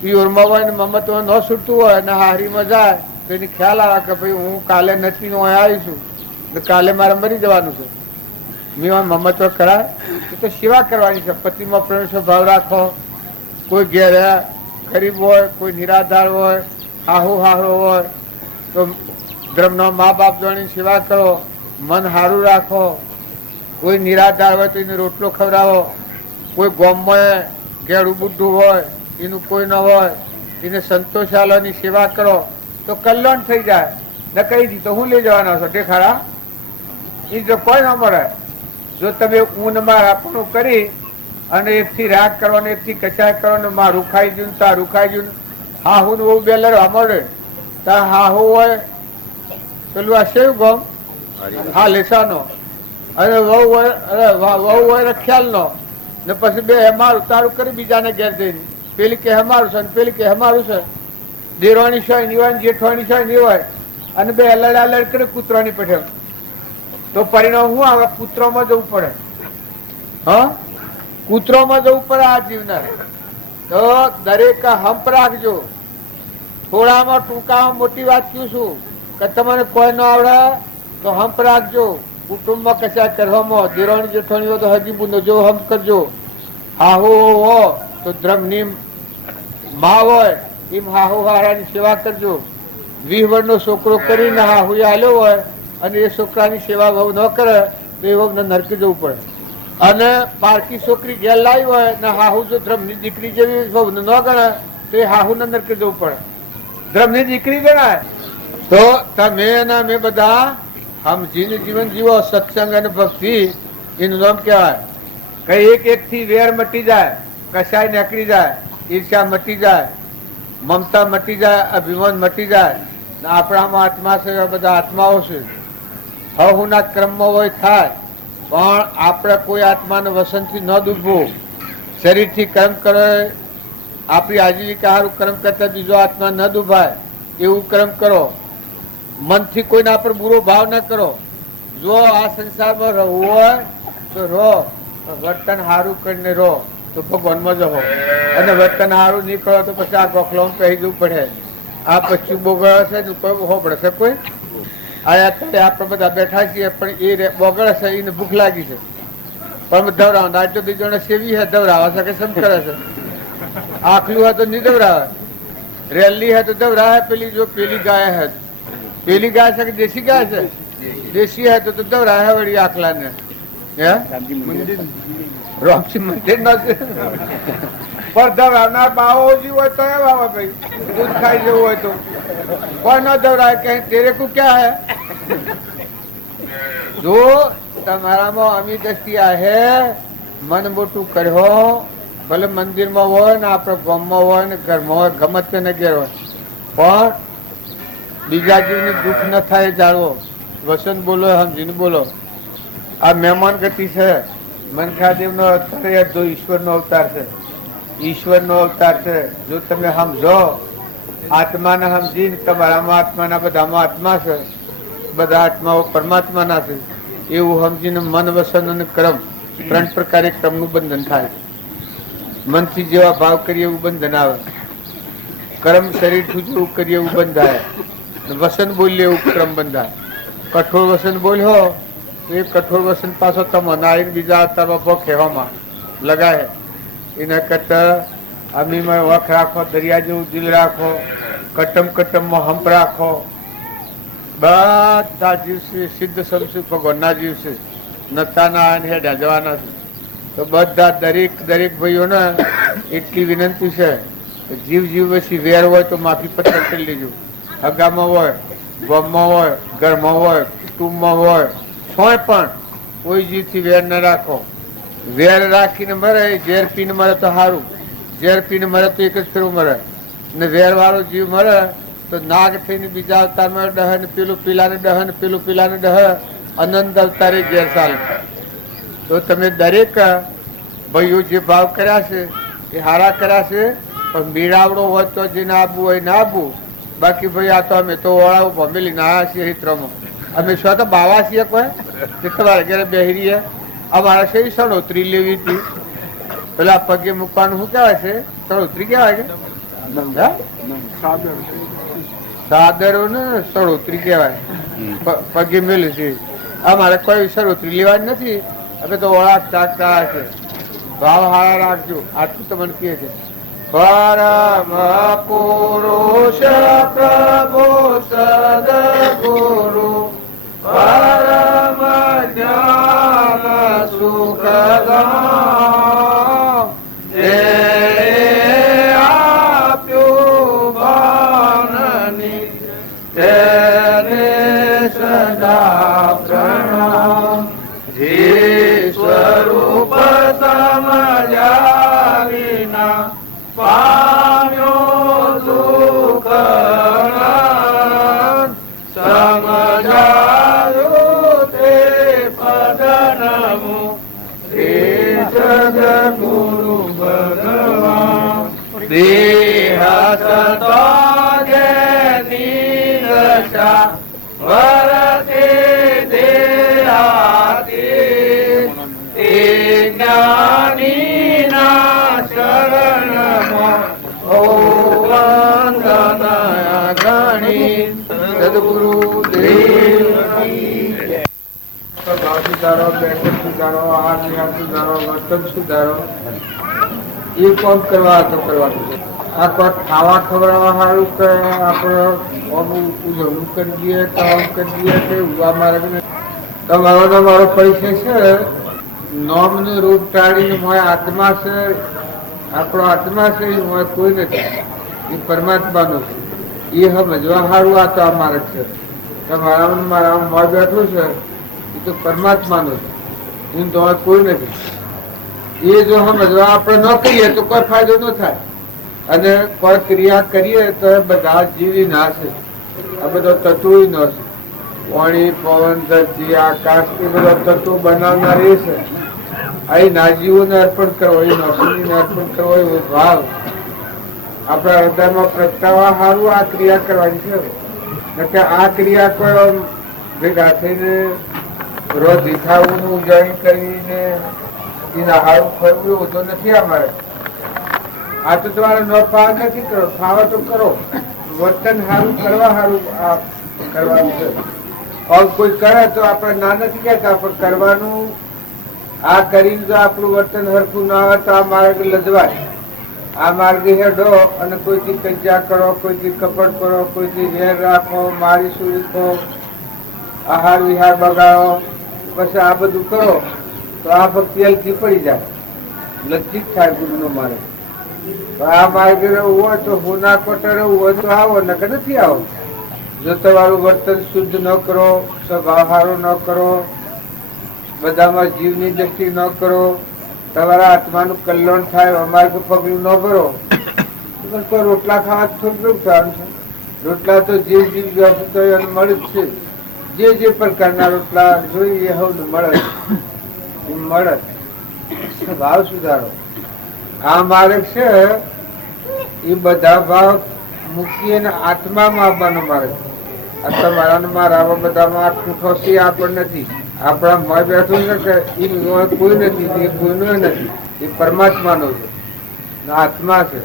પિયોરમાં હોય ને મમત્વ ન છૂટતું હોય ને હાહરીમાં જાય તો એની ખ્યાલ આવે કે ભાઈ હું કાલે નથી હું અહીં આવીશું ને કાલે મારે મરી જવાનું છે મેં મમત્વ કરાય એ તો સેવા કરવાની છે પતિમાં પ્રેમ ભાવ રાખો કોઈ ઘેર ગરીબ હોય કોઈ નિરાધાર હોય હાહુ હાહરો હોય તો ધર્મનો મા બાપ જોડે સેવા કરો મન સારું રાખો કોઈ નિરાધાર હોય તો એને રોટલો ખવડાવો કોઈ ગોમમાં ઘેડું બુઢું હોય એનું કોઈ ન હોય એને સંતોષાલયની સેવા કરો તો કલ્યાણ થઈ જાય ન કહી દી તો હું લઈ જવાનો છો દેખાડા એ જો કોઈ ન મળે જો તમે ઊનમાં રાપણું કરી અને એકથી રાગ કરવાનો એકથી કચાય કરવાનો મારું ખાઈ જયું તારું ખાઈ જયું હાહુ ને બહુ બે લડવા મળે ત્યાં હાહુ હોય પેલું આ શેવ ગમ હા લેસાનો અને વહુ હોય રખ્યાલ નો ને પછી બે હેમારું તારું કરી બીજાને ઘેર જઈને પેલી કે હેમારું છે પેલી કે હેમારું છે દેરવાની છે નિવાની જેઠવાની છે નહીં હોય અને બે લડા લડ કરી કૂતરાની પેઠે તો પરિણામ શું આવે કૂતરોમાં જવું પડે હા કૂતરોમાં જવું પડે આ જીવના તો દરેક હંપ રાખજો થોડામાં ટૂંકામાં મોટી વાત કહું છું કે તમને કોઈ ન આવડે તો હંપ રાખજો કુટુંબમાં કશા કરવામાં દેરાણી જેઠાણી હોય તો હજી બુનો જો હંપ કરજો હાહુ હો તો ધર્મની મા હોય એમ હાહુ હારાની સેવા કરજો 20 વર્ષનો છોકરો કરીને હાહુ હાલ્યો હોય અને એ છોકરાની સેવા બહુ ન કરે તો એ વખત નરકી જવું પડે અને પારકી છોકરી ઘેર લાવી હોય ને હાહુ જો ધર્મની દીકરી જેવી બહુ ન ગણે તો એ હાહુ ને નરકી જવું પડે ધર્મની દીકરી ગણાય તો તમે અને અમે બધા સમજીને જીવન જીવો સત્સંગ અને ભક્તિ એનું નામ કહેવાય કઈ એક થી વેર મટી જાય કસાય નીકળી જાય ઈર્ષા મટી જાય મમતા મટી જાય અભિમાન મટી જાય આપણામાં આત્મા છે બધા આત્માઓ છે હવના ક્રમમાં હોય થાય પણ આપણે કોઈ આત્માને વસનથી ન ડૂબવું શરીરથી કર્મ કરે આપણી આજીવિકા સારું કર્મ કરતા બીજો આત્મા ન ડૂબાય એવું કર્મ કરો મનથી કોઈના પર બુરો ભાવ ન કરો જો આ સંસારમાં રહેવું હોય તો રહો વર્તન સારું કરીને રહો તો ભગવાનમાં જવો અને વર્તન સારું નહીં કરો તો પછી આ ગોખલામાં પહેરી જવું પડે આ પછી બોગળ છે ને કોઈ હોબળે છે કોઈ આયા અત્યારે આપણે બધા બેઠા છીએ પણ એ બોગળ છે એને ભૂખ લાગી છે પણ ધવરાવ આજે બીજો સેવી હે ધવરાવા છે કે સમ કરે છે આખલું હોય તો નહીં ધવરાવે રેલી હે તો ધવરાવે પેલી જો પેલી ગાય હે પેલી ગાય છે કે દેશી ગાય છે દેશી હે તો ધવરાવે વળી આખલા ને રામજી મંદિર નો છે પણ ધવરાવનાર બાઓજી હોય તો એ બાબા ભાઈ દૂધ ખાઈ જવું હોય તો કોઈ ન ધવરાય કે તેરે કો ક્યાં હે જો તમારામાં અમી દ્રષ્ટિ હે મન મોટું કર્યો ભલે મંદિરમાં હોય ને આપણે ગામમાં હોય ને ઘરમાં હોય ગમે તેને ઘેર હોય પણ બીજા જીવને દુઃખ ન થાય જાણવો વસન બોલો સમજીને બોલો આ મહેમાન ગતિ છે મનખાદેવ નો અવતાર જો ઈશ્વર નો અવતાર છે ઈશ્વર નો અવતાર છે જો તમે સમજો આત્માને સમજીને તમારામાં આત્માના બધામાં આત્મા છે, બધા આત્માઓ પરમાત્માના છે એવું સમજીને મન, વસન અને કર્મ ત્રણ પ્રકારે ક્રમનું બંધન થાય. મનથી જેવા ભાવ કરીએ એવું બંધન આવે, કર્મ શરીરથી જેવું કરીએ એવું બંધાય, વસન બોલીએ એવું ક્રમ બંધાય. કઠોર વસન બોલ્યો તો એ કઠોર વસન પાછો તમે નારીને બીજા અવતારમાં કહેવામાં લગાય. એના કરતા અમીમાં વખ રાખો, દરિયા જેવું દિલ રાખો, કટમ કટમમાં હંપ રાખો. બધા જીવશે સિદ્ધ સમસુ ભગવાનના જીવશે, નતાના હેડા જવાના છે. તો બધા દરેક ભાઈઓને એટલી વિનંતી છે કે જીવ પછી વેર હોય તો માફી પત્ર કરી લેજો. હગામાં હોય, ગામમાં હોય, ઘરમાં હોય, કુટુંબમાં હોય, છોય પણ કોઈ જીવથી વેર ન રાખો. વેર રાખીને મરે, ઝેર પીને મરે તો સારું, ઝેર પીને મરે તો એક જ ફેરું મરે. ને વેર વાળો જીવ મરે તો નાગ થઈને બીજા અવતારમાં ડહ ને પેલું પીલાને ડહ ને પેલું પીલાને ડહ, અનંત અવતારે ઝેર ચાલે. તો તમે દરેક ભાઈઓ જે ભાવ કર્યા છે એ હારા કર્યા છે, પણ મેળાવડો હોય તો જે ના આવવું હોય ના આવવું. બાકી ભાઈ આ તો અમે તો ઓળાવું ભમેલી ના છીએ હિત્રમાં, અમે શું તો બાવા છીએ કોઈ કે તમારે ઘરે બેહરીએ. અમારા છે સડોતરી લેવી હતી, પેલા પગે મૂકવાનું શું કહેવાય છે? સડોતરી કહેવાય કે સાદરો ને સડોતરી કહેવાય, પગે મેલું છે. અમારે કોઈ સડોતરી લેવાની નથી, હવે તો ઓળખ ચાકતા છે. ભાવ હારા રાખજો, આટલું તો મને કહે છે. પરમ પુરુષ પ્રભુ સદગુરુ પરમ જ્ઞાન સુખદામ એ આપ્યું ભાનની તેને સદા પ્રણામ. જે સ્વરૂપ સમજ્યા વિના પામ્યો દુઃખ સમજાયું તે પદનમું શ્રી સદગુરુ ભગવાન. દેહ સતો જેની દશા વરતે દેહાતી તે જ્ઞાની ના શરણમાં ઓ વંદના ગણી સદગુરુ દેવ. સુધારો, બેઠક સુધારો, આહાર નિહાર સુધારો, વર્તન સુધારો, એ કોમ કરવા તો કરવાનું છે. આ કોઈ ખાવા ખવડાવવા સારું કે આપણે ઉજવણું કરી દઈએ, કામ કરી દઈએ કે અમારે તમારો મારો પરિચય છે. નોમનું રૂપ ટાળીને મોય આત્મા છે, આપણો આત્મા છે, એ મોય કોઈ નથી, એ પરમાત્માનો છે. એ સમજવા સારું આ તો અમારે છે. તમારા મારા મોય બેઠું છે એ તો પરમાત્માનો છે, હું તો કોઈ નથી. એ જો સમજવા આપણે ન કહીએ તો કોઈ ફાયદો ન થાય, અને કોઈ ક્રિયા કરીએ તો બધા જીવી ના છે. આ બધો તત્વો ન છે. પાણી, પવન, ધરતી, આકાશ એ બધા તત્વો બનાવનાર એ છે. અહીં નાજીવોને અર્પણ કરવો, એ નોશીને અર્પણ કરવો, એવો ભાવ આપણા હૃદયમાં પ્રગટાવવા સારું આ ક્રિયા કરવાની છે. આ ક્રિયા કોઈ ભેગા થઈને રોજ દેખાવું, ઉજવણી કરીને એના હારું ફરવું એવું તો નથી અમારે. આ તો તમારે ન ફાવ નથી કરો, ફાવ તો કરો. વર્તન સારું કરવા સારું આ કરવાનું છે. કોઈ કરે તો આપણે ના નથી કહેતા, પણ કરવાનું. આ કરીને જો આપણું વર્તન હરખું ના આવે તો આ માર્ગ લજવાય. આ માર્ગે હેડો અને કોઈથી કજ્જા કરો, કોઈથી કપટ કરો, કોઈથી વેર રાખો, મારી સુરીખો, આહાર વિહાર બગાડો, પછી આ બધું કરો તો આ ભક્તિ હલકી પડી જાય, લજ્જિત થાય ગુરુનો મારે. આ માર્ગે રહેવું હોય તો હોના કોટે રહેવું હોય તો આવો, નકર નથી આવો. જો તમારું વર્તન શુદ્ધ ન કરો, સ્વભાવ સારો ન કરો, બધામાં જીવની દ્રષ્ટિ ન કરો, તમારા આત્માનું કલ્યાણ થાય, અમારે પગલું ન ભરો, કોઈ રોટલા ખાવા થોડું થવાનું છે. રોટલા તો જે જીવ જોશે તો એને મળે જ છે. જે પ્રકારના રોટલા જોઈએ હવે મળે. ભાવ સુધારો આ માર્ગ છે. એ બધા ભાવ મૂકીને આત્મામાં આવવાનો માર્ગ. આ તમારા મારા આવા બધામાં આ ઠૂઠો છે આપણ નથી. આપણા મય બેઠું છે કે એ કોઈ નથી, એ કોઈનો નથી, એ પરમાત્માનો છે, આત્મા છે.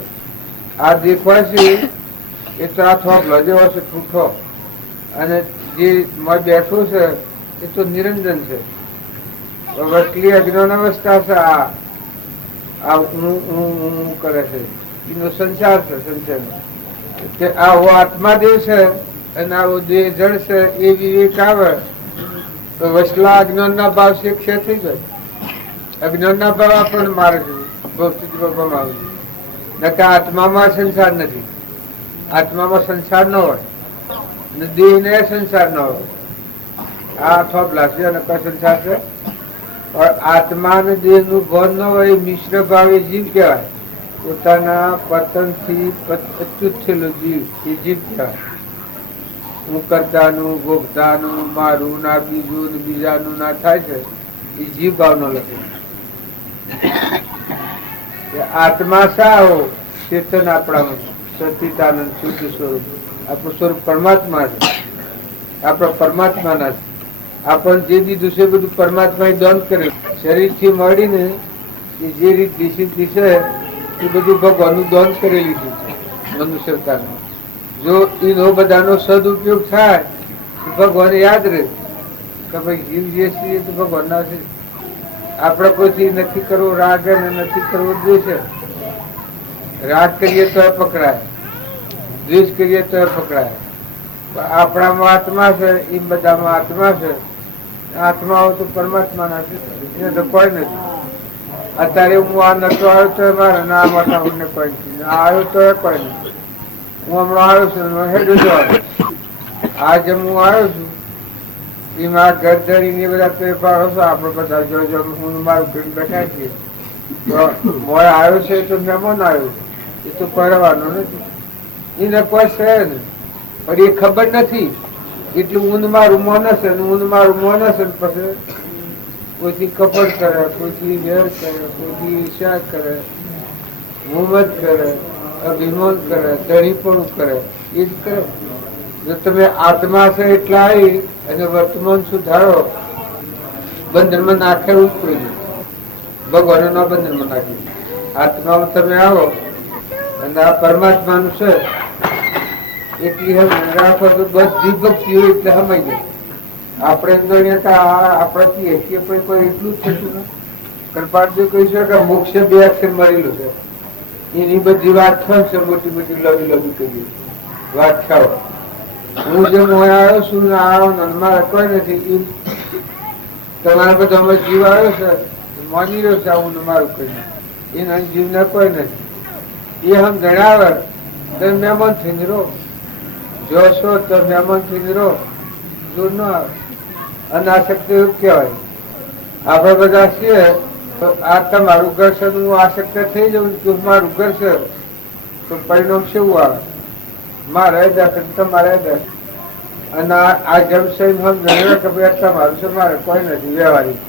આ દેખાય છે એ તો આ થોડો જેવો છે ઠૂઠો, અને જે મય બેઠું છે એ તો નિરંજન છે. વસલી અજ્ઞાન અવસ્થા છે. આ હું કરે છે એનો સંસાર છે. સંસાર કે આવો આત્માદેવ છે અને આવો દેહ જળ છે. એ વિવેક આવે તો વસલા અજ્ઞાન ના ભાવ શિક્ષા થઈ જાય. અજ્ઞાન ના ભાવ આપણને મારે છે, ભૌતિક બાબા આવે છે. નકા આત્મામાં સંસાર નથી. આત્મામાં સંસાર ન હોય ને દેહ ને સંસાર ન હોય. આ થોપલા છે અને કઈ સંસાર છે. આત્મા અને દેહ નું ભાન ન હોય મિશ્ર ભાવે જીવ કહેવાય. પોતાના પતન થી અચ્યુત થયેલો જીવ એ જીવ કહેવાય. હું કરતાનું, ભોગતાનું, મારું ના બીજું બીજાનું ના થાય છે એ જીવ ભાવનો લખે. આત્મા સાવ ચેતન આપણામાં સચિદાનંદ શુદ્ધ સ્વરૂપ. આપણું સ્વરૂપ પરમાત્મા છે. આપણા પરમાત્માના છે. આપણને જે દીધું છે બધું પરમાત્મા દાન કરેલું. શરીર થી મળીને એ જે રીત દિશી છે એ બધું ભગવાનનું દાન કરેલી છે મનુષ્યતાનું. જો એનો બધાનો સદુપયોગ થાય તો ભગવાન યાદ રહે કે ભાઈ જીવ જે છે એ તો ભગવાન ના છે. આપણે કોઈથી નથી કરવો રાગ અને નથી કરવો દ્વેષ. રાગ કરીએ તો પકડાય, દ્વેષ કરીએ તો પકડાય. આપણામાં આત્મા છે, એ બધામાં આત્મા છે. આત્માઓ તો પરમાત્મા ના છે, એને તો કોઈ નથી. અત્યારે હું આ નતો આવ્યો તો મારે ના માટે અમને કોઈ નથી, આવ્યો તો કોઈ નથી. હું હમણાં આવ્યો છું, હેડો જો આજે હું આવ્યો છું એમાં ઘર ધરીને બધા ફેરફારો છે. આપડે બધા જો હું મારું કરીને બેઠા છીએ. મોય આવ્યો છે તો મહેમાન આવ્યો, એ તો પરવાનો નથી. એને કોઈ છે નહીં, પણ એ ખબર નથી. એટલું ઊંધ મારું મોન હશે ને ઊંધ મારું મોન હશે ને પછી કોઈથી કપડ કરે, કોઈથી વેર કરે, કોઈથી ઈર્ષા કરે, મોહમ્મદ કરે, અભિમાન કરે, દળીપણું કરે. એ જ કરે. જો તમે આત્મા છે એટલા આવી અને વર્તમાન સુધારો, બંધનમાં નાખેલું જ કોઈ નહીં. ભગવાને ના બંધનમાં નાખ્યું. આત્મામાં તમે આવો અને આ પરમાત્માનું છે એટલી રાખો તો બધી ભક્તિઓ એટલે સમાઈ જાય. આપણે આપણાથી કોઈ એટલું જ થતું ને. કૃપાળદેવ કહી શકે મોક્ષ 2 અક્ષર મળેલું છે. એની બધી વ્યાખ્યાઓ છે, મોટી મોટી લવી લવી કરી વ્યાખ્યાઓ. હું જેમ આવ્યો છું ને આવ્યો ને મારે કોઈ નથી. તમારા બધામાં જીવ આવ્યો છે, માની રહ્યો છે આવું ને મારું કઈ. એના જીવને કોઈ નથી. એ હમ જણાવે તો મહેમાન થઈને રહો. જો છો તો મહેમાન થઈને રહો, જો ન આવે. અનાસક્તિ એવું કહેવાય. આપણે બધા છીએ તો આ તમારું ઘર છે, હું આસક્ત થઈ જાઉં તો મારું ઘર છે તો પરિણામ શું આવે? મારે દર્શન તમારે દર્શન. અને આ જેમ સહી સમજ કે ભાઈ તમારું છે મારે કોઈ નથી વ્યવહારિક.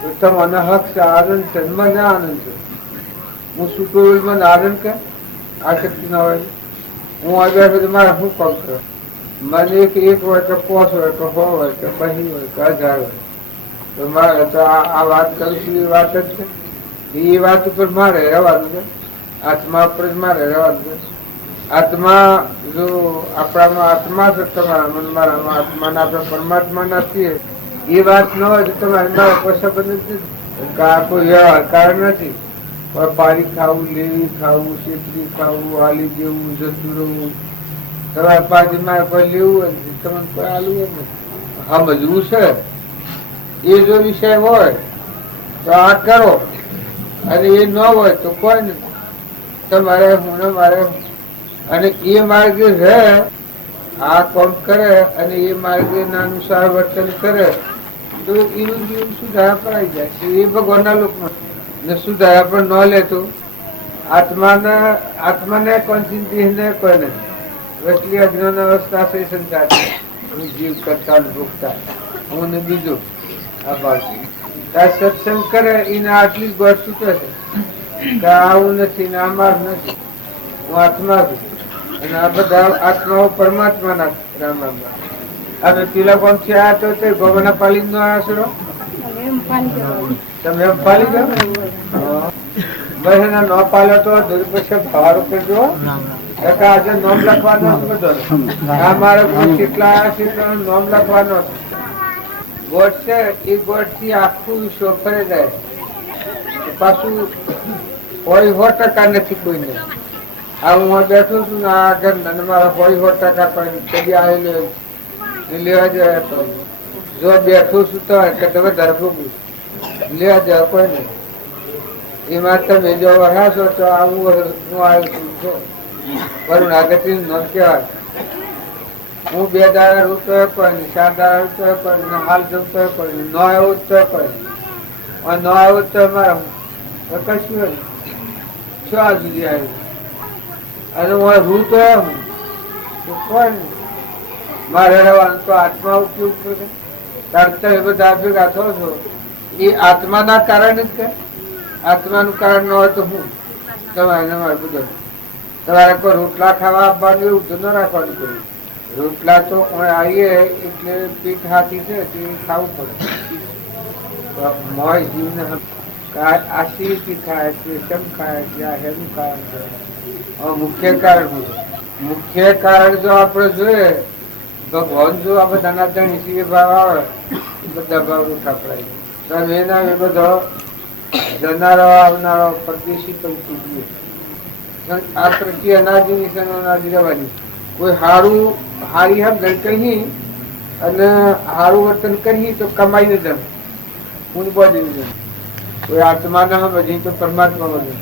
તો તમને હક છે, આનંદ છે, મને આનંદ છે. હું શું કહું મને આનંદ કે આસક્તિ ના હોય. હું આવ્યા પછી મારે શું કામ કરો? મને એક હોય કે 5 હોય કે 100 હોય કે 20 હોય કે 1000 હોય તો મારે તો આ વાત કરું છું એ વાત જ છે. એ વાત ઉપર મારે રહેવાનું છે. આત્મા ઉપર જ મારે રહેવાનું છે. આત્મા જો આપણામાં આત્મા છે, તમારા મન મારામાં આત્મા ને આપણે પરમાત્મા નથી, એ વાત ન હોય તો તમારે મારા કોઈ સંબંધ નથી. આ કોઈ વ્યવહાર કારણ નથી. પારી ખાવું, લેવી ખાવું, શેતરી ખાવું, હાલી જેવું, જતું રહેવું. તમારે પાછી મારે કોઈ લેવું હોય નથી, તમને કોઈ હાલવું હોય નથી. સમજવું છે. એ જો વિષય હોય તો આ કરો, અને એ ન હોય તો કોઈ નથી. તમારે હું ને મારે. અને એ માર્ગે રહે, આ કામ કરે અને એ માર્ગે અનુસાર વર્તન કરે તો એનું જીવન સુધારા પર આવી જાય. એ ભગવાનના લોકમાં ને સુધારા પર ન લેતું આત્માને કોન્સિન્ટ્રેશન કોઈ નથી. વસલી અજ્ઞાન અવસ્થા છે સંસાર. જીવ કરતા ભોગતા હું ને બીજું આ બાજુ સત્સંગ કરે એને આટલી જ ગોળ છૂટે છે કે આવું નથી ને આમાં નથી. હું આત્મા છું. અને આ બધા આત્માઓ પરમાત્માના રામમાં. હવે પેલા કોણ છે? આ તો તે ગોગના પાલી નો આશરો તમે એમ પાલી ગયો બહેના ન પાલ્યો તો દુર્પક્ષ ભાવારો કરજો. આજે નોમ લખવાનો બધો આ મારે કેટલા આવ્યા છે નોમ લખવાનો. ગોઠ છે એ ગોઠ થી આખું વિશ્વ ફરે જાય. પાછું હોય 100% નથી કોઈને. આ હું બેઠો છું ને આ ઘર ને મારા હોય 100% કોઈ કદી આવેલો લેવા જાય તો જો બેઠું છું તો તમે ધરપું લેવા જાય કોઈ નહીં. એમાં તમે જો વરાશો તો આવું હું આવ્યું છું વરુણ આગળ નામ કહેવાય. હું 2 દાડા રૂતો પણ 4 દાડા રૂતો પણ હાલ જમતો પણ ન આવ્યો તો પણ ન આવ્યો તો મારા કશું શું આ સુધી આવ્યું અને હું રૂતો કોણ મારે રહેવાનું તો આત્મા ઉપયોગ કરે. તરત એ બધા ભેગા થો છો એ આત્માના કારણે જ કે આત્માનું કારણ ન હોય તો હું તમારે બધું તમારે કોઈ રોટલા ખાવા આપવાનું એવું તો ન રાખવાનું કર્યું. રોટલા તો આવીએ એટલે પીઠ હાથી છે તે ખાવું પડે. મોય જીવને આ શીથી ખાય છે કેમ ખાય છે આ હેનું કારણ છે. મુખ્ય કારણ શું? મુખ્ય કારણ જો આપણે જોઈએ ભગવાન જો આ બધાના ધણી ભાવ આવે બધા ભાવ ઉઠાપડાય તો એના એ બધો જનારો આવનારો પરદેશી પંખી આ પ્રત્યે અનાજી અનાજી રહેવાની. કોઈ હારી હમ કહી અને હારું વર્તન કરી તો કમાઈ ને જમ હું બધી જમ. કોઈ આત્માના હમ હજી તો પરમાત્મા બને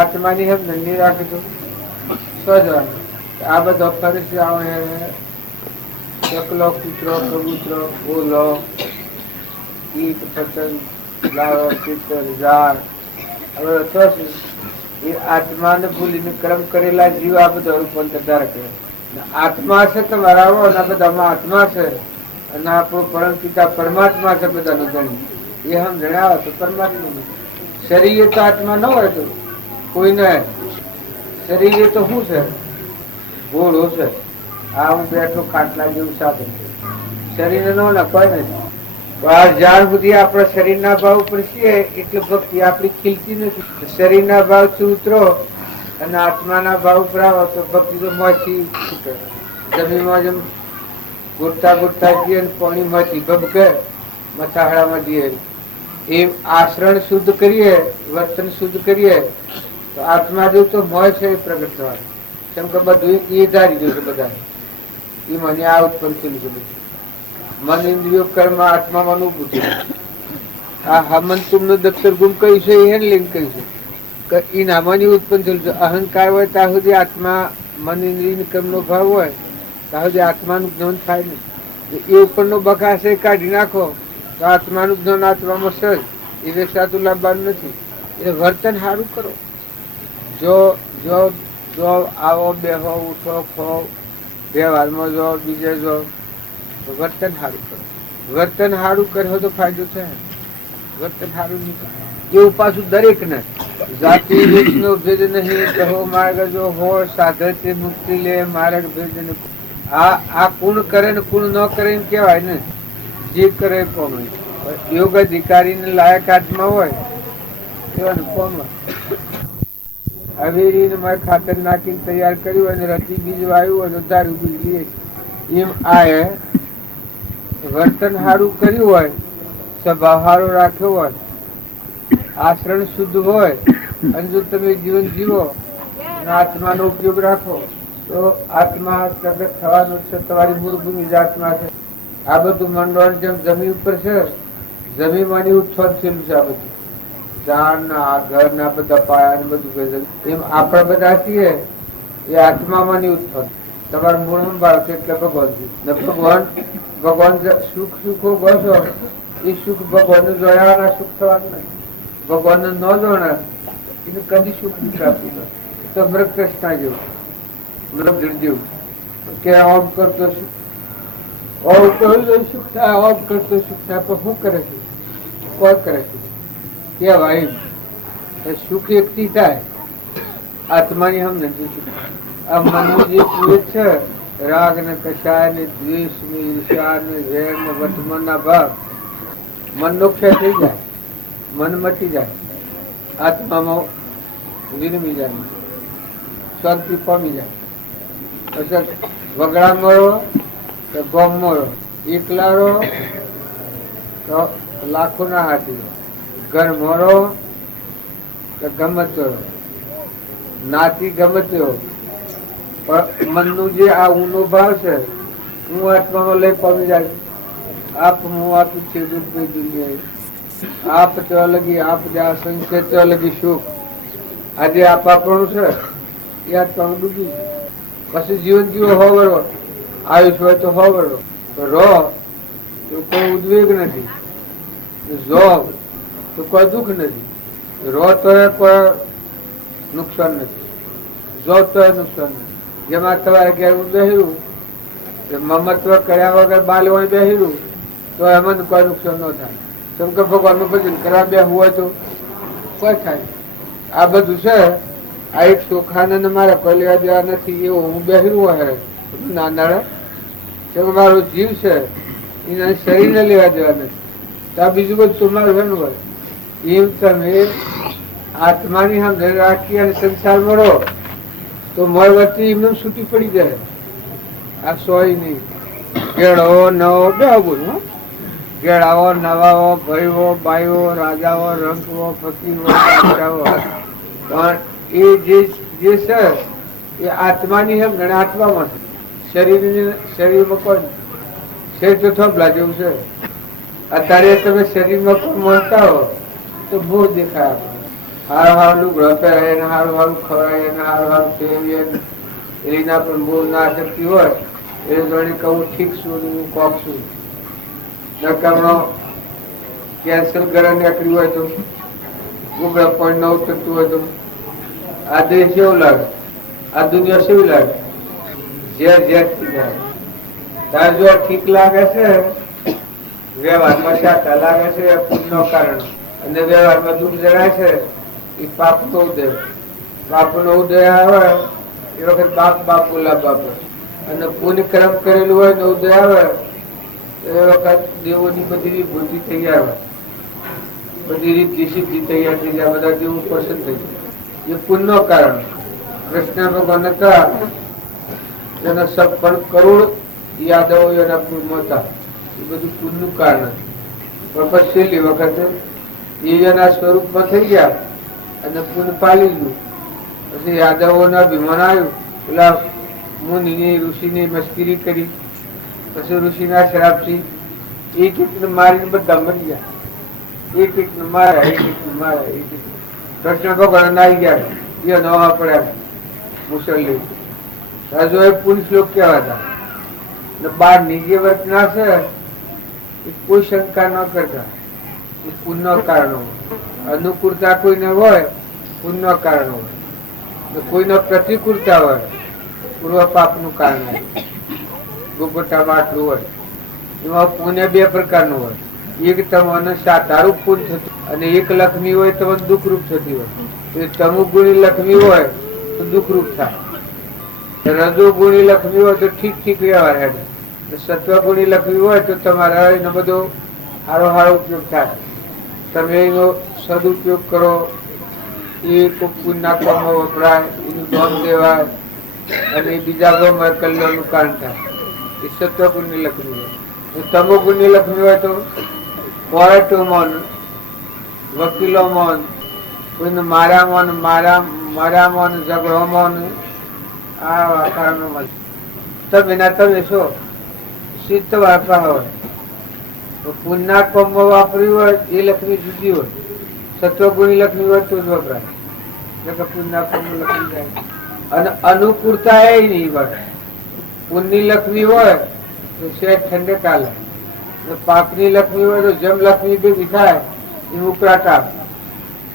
આત્માની હમ નંદી રાખે તો સજવાનું. આ બધો ફરી આવે ચકલો કૂતરો કબૂતરો બોલો કીટ પતંગ લાવો પિત્તર ઝાડ હવે એ આત્માને ભૂલીને કર્મ કરેલા જીવ આ બધો રૂપાંતર ધારક. આત્મા છે તમારા આવો અને બધામાં આત્મા છે અને આપણો પરમ પિતા પરમાત્મા છે બધાનો ગણી એ હમ જણાવે તો પરમાત્મા. શરીર તો આત્મા ન હોય તો કોઈને શરીર તો શું છે? ઘોડો છે. આ હું બેઠો ખાટલા જેવું સાધન શરીર નો કોઈ નથી. જ્યાં સુધી આપણા શરીરના ભાવ ઉપર છીએ એટલે ભક્તિ આપણી ખીલતી નથી. શરીરના ભાવથી ઉતરો અને આત્માના ભાવ ઉપર આવો તો ભક્તિ તો મોંથી છૂટે. જમીનમાં જેમ ગોટતા ગોટતા જઈએ પાણી માંથી ભબકે મથાહડામાં જઈએ એમ આચરણ શુદ્ધ કરીએ વર્તન શુદ્ધ કરીએ તો આત્મા જેવું તો મોય છે એ પ્રગટ થવાનું. કેમ કે બધું એ ધારી જશે બધા એ મને આ ઉત્પન્ન થયેલું છે બધું. મન ઇન્દ્રિયો કર્મ આત્મામાં ઉભું થયું. આ હમંતુમ નું દફતર ગુમ કહ્યું છે એને લઈને કહ્યું છે કે એ નામાની ઉત્પન્ન થયેલું છે. અહંકાર હોય ત્યાં સુધી આત્મા મન ઇન્દ્રિય કર્મ નો ભાવ હોય ત્યાં સુધી આત્માનું જ્ઞાન થાય નહીં. એ ઉપરનો બકાશે કાઢી નાખો તો આત્માનું જ્ઞાન આત્મામાં સજ એ વેચાતું લાવવાનું નથી. એટલે વર્તન સારું કરો. જો જો જો આવો બેહો ઉઠો ખો વ્યવહારમાં જો બીજે જો વર્તન સારું કરો. વર્તન સારું કર્યો તો ફાયદો છે. વર્તન સારું નહીં એવું પાછું દરેક ને જાતિ નો ભેદ નહીં કહો માર્ગ જો હો સાધતે મુક્તિ લે માર્ગ ભેદ આ કુણ કરે ને કુણ ન કરે એમ કેવાય ને. જે કરે કોમ યોગ અધિકારી ને લાયક આત્મા હોય એવા કોમ હવેરી ને મારે ખાતર નાખીને તૈયાર કર્યું અને રતી બીજ વાયું અને દારૂ બીજ લઈએ એમ આ વર્તન સારું કર્યું હોય સ્વભાવ સારો રાખ્યો હોય આચરણ શુદ્ધ હોય અને જો તમે જીવન જીવો અને આત્માનો ઉપયોગ રાખો તો આત્મા પ્રગટ થવાનો છે. તમારી મૂળભૂમિ જ આત્મા છે. આ બધું મંડળ જેમ જમીન ઉપર છે જમીનમાંની ઉત્થાન થયેલું છે. આ બધું ઝાડ ના ઘર ના બધા પાયા ને બધું એમ આપણે બધા છીએ એ આત્મામાંની ઉત્થાન. તમારું મૂળ સંભાળ છે એટલે ભગવાન છે. ભગવાન સુખ સુખો ગોસો એ સુખ ભગવાન જોયાના સુખ થવાનું નથી. ભગવાન ન જોણા એને કદી સુખ પ્રાપ્તિ નથી. તો મૃગ કૃષ્ણ જેવું મૃગ જેવું કે ઓમ કરતો સુખ સુખ થાય ઓમ કરતો સુખ થાય પણ શું કરે છે? કોઈ કરે છે કેવાય સુખ એકથી થાય આત્માની હમ નથી. આ મનનું જે કુવેત છે, રાગ ને કષાય ને દ્વેષ ને ઈર્ષા ને વેર ને વર્તમાન ના ભાવ, મન નો ક્ષય થઈ જાય, મન મટી જાય, આત્મામાં વિરમી જાય, શાંતિ પામી જાય. પછી વગડા મળો તો ગોમ મળો, એકલા રહો તો લાખો ના હાથી, ઘર મળો તો ગમત રહો, નાતી ગમત રહો. પણ મનનું જે આ ઊનો ભાવ છે, હું આત્મામાં લઈ પામી જાય. આપ હું આપું છે દુઃખ દુનિયા, આપ તો અલગી, આપ જે સંખ્ય તો અલગી સુખ. આજે આ પાપણું છે એ આત્મામાં ડૂબી જાય. પછી જીવન જીવો હોવરો, આયુષ હોય તો હોવરો, રહો તો કોઈ ઉદ્વેગ નથી, જો તો કોઈ દુઃખ નથી, રહો તો કોઈ નુકસાન નથી, જો તો નુકસાન નથી. જેમાં તમારે ઘેર બેહ્યું, મમત્વ કર્યા વગર બાલ હોય બેહ્યું તો એમાં કોઈ નુકસાન ન થાય. શંકર ભગવાનનું ભજન કરવા બેહવું હોય તો કોઈ થાય. આ બધું છે, આ એક સુખાનંદ મારે કોઈ લેવા દેવા નથી, એવું હું બેહરું હોય ના નડે. મારો જીવ છે એના શરીરને લેવા દેવા નથી, તો આ બીજું બધું તમારું એનું હોય. એમ તમે આત્માની સમજણ રાખી અને સંસાર મળો તો મોર વતી એમને છૂટી પડી જાય. આ સોય નહીં. ગેળો નવો બે બોલો, ગેળાઓ નવાઓ ભાઈઓ બાઈઓ રાજાઓ રંગવો ફકીરો બાદશાહો, પણ એ જે છે એ આત્માની સમજણ આત્મામાં છે. શરીરમાં કોઈ શરીર તો થોભલા જેવું છે. અત્યારે તમે શરીરમાં કોઈ મળતા હો તો બહુ દેખાય. હારું હારું લુગડો પહેરે ને હારું હારું ખવાય ને હારું હારું ફેરવીએ, એના પણ બહુ ના શક્તિ હોય એ જોડે કહું ઠીક છું હું કોક છું. નકામનો કેન્સર ગળા નીકળ્યું હોય તો ગુગળા પણ ન ઉતરતું હોય તો આ દેશ કેવું લાગે, આ દુનિયા કેવી લાગે? ઝેર ઝેર થઈ જાય. તાર જો ઠીક લાગે છે, વ્યવહારમાં શાતા લાગે છે પુણ્યનો કારણ, અને વ્યવહારમાં દુઃખ જણાય છે એ પાપ નો ઉદય. પાપ નો ઉદય આવે એ વખત બાપ બાપ બોલા બાપ, અને પુણ્ય કર્મ કરેલું હોય ને ઉદય આવે એ વખત દેવોની બધી ભૂતિ થઈ આવે, બધી રીત સિદ્ધિ તૈયાર થઈ જાય, બધા દેવું પસંદ થઈ જાય. એ પુણ્યનો કારણ. કૃષ્ણ ભગવાન હતા એના સબ પણ કરોડ યાદવો એના પૂર્ણ હતા, એ બધું પુણ્યનું કારણ હતું. પણ છેલ્લી વખતે એ એના સ્વરૂપમાં થઈ ગયા અને પુણ્ય પાલી ગયું. પછી યાદવોના અભિમાન આવ્યું, પેલા મુનિની ઋષિની મસ્કરી કરી, પછી ઋષિના શ્રાપથી એક એકને મારીને બધા મરી ગયા. એક એકને માર્યા, એક એકને માર્યા, એક એક. કૃષ્ણ ભગવાન આવી ગયા, એ નવા પડ્યા મુસલ્લી. હજુ એ પુરુષ શ્લોક કેવા હતા. બારની જે વર્તના છે એ કોઈ શંકા ન કરતા, એ પુણ્ય કારણો. અનુકૂળતા કોઈને હોય પુણ્ય કારણો હોય, કોઈનો પ્રતિકૂળતા હોય પૂર્વ પાપનું કારણ હોય. ગુપટામાં આટલું હોય, એમાં પુણ્ય બે પ્રકારનું હોય. એક તમને સાતારૂપ પુણ્ય થતું, અને એક લક્ષ્મી હોય તમને દુઃખરૂપ થતી હોય. તમુ ગુણી લક્ષ્મી હોય તો દુઃખરૂપ થાય, રજો ગુણી લક્ષ્મી હોય તો ઠીક ઠીક વ્યવહાર હેડે, સત્વ ગુણી લક્ષ્મી હોય તો તમારા એનો બધો સારો સારો ઉપયોગ થાય. તમે એનો સદુપયોગ કરો, એ પુણ્યના કામમાં વપરાય, એનું ધન દેવાય, અને બીજા ગામમાં કલ્યાણનું કારણ થાય. એ સત્વ ગુણની લક્ષ્મી હોય. તમો ગુણની લક્ષ્મી હોય તો કોર્ટો મન, વકીલો મન, કોઈને મારા મન મારા મન ઝઘડો મન, આ કારણો મન. તમે ના તમે છો સિદ્ધ વાપરા હોય. પુણ્યના કામમાં વાપર્યું હોય એ લક્ષ્મી જુદી હોય, સત્વગુણી લક્ષ્મી હોય તો જ વપરાય. પુણ્યના કામમાં લક્ષ્મી જાય. અને અનુકૂળતા એ નહીં પડે. પુણ્યની લક્ષ્મી હોય તો શેઠ ઠંડે કાલે, પાપની લક્ષ્મી હોય તો જેમ લક્ષ્મી ભેગી થાય એ ઉકળાટ આવે.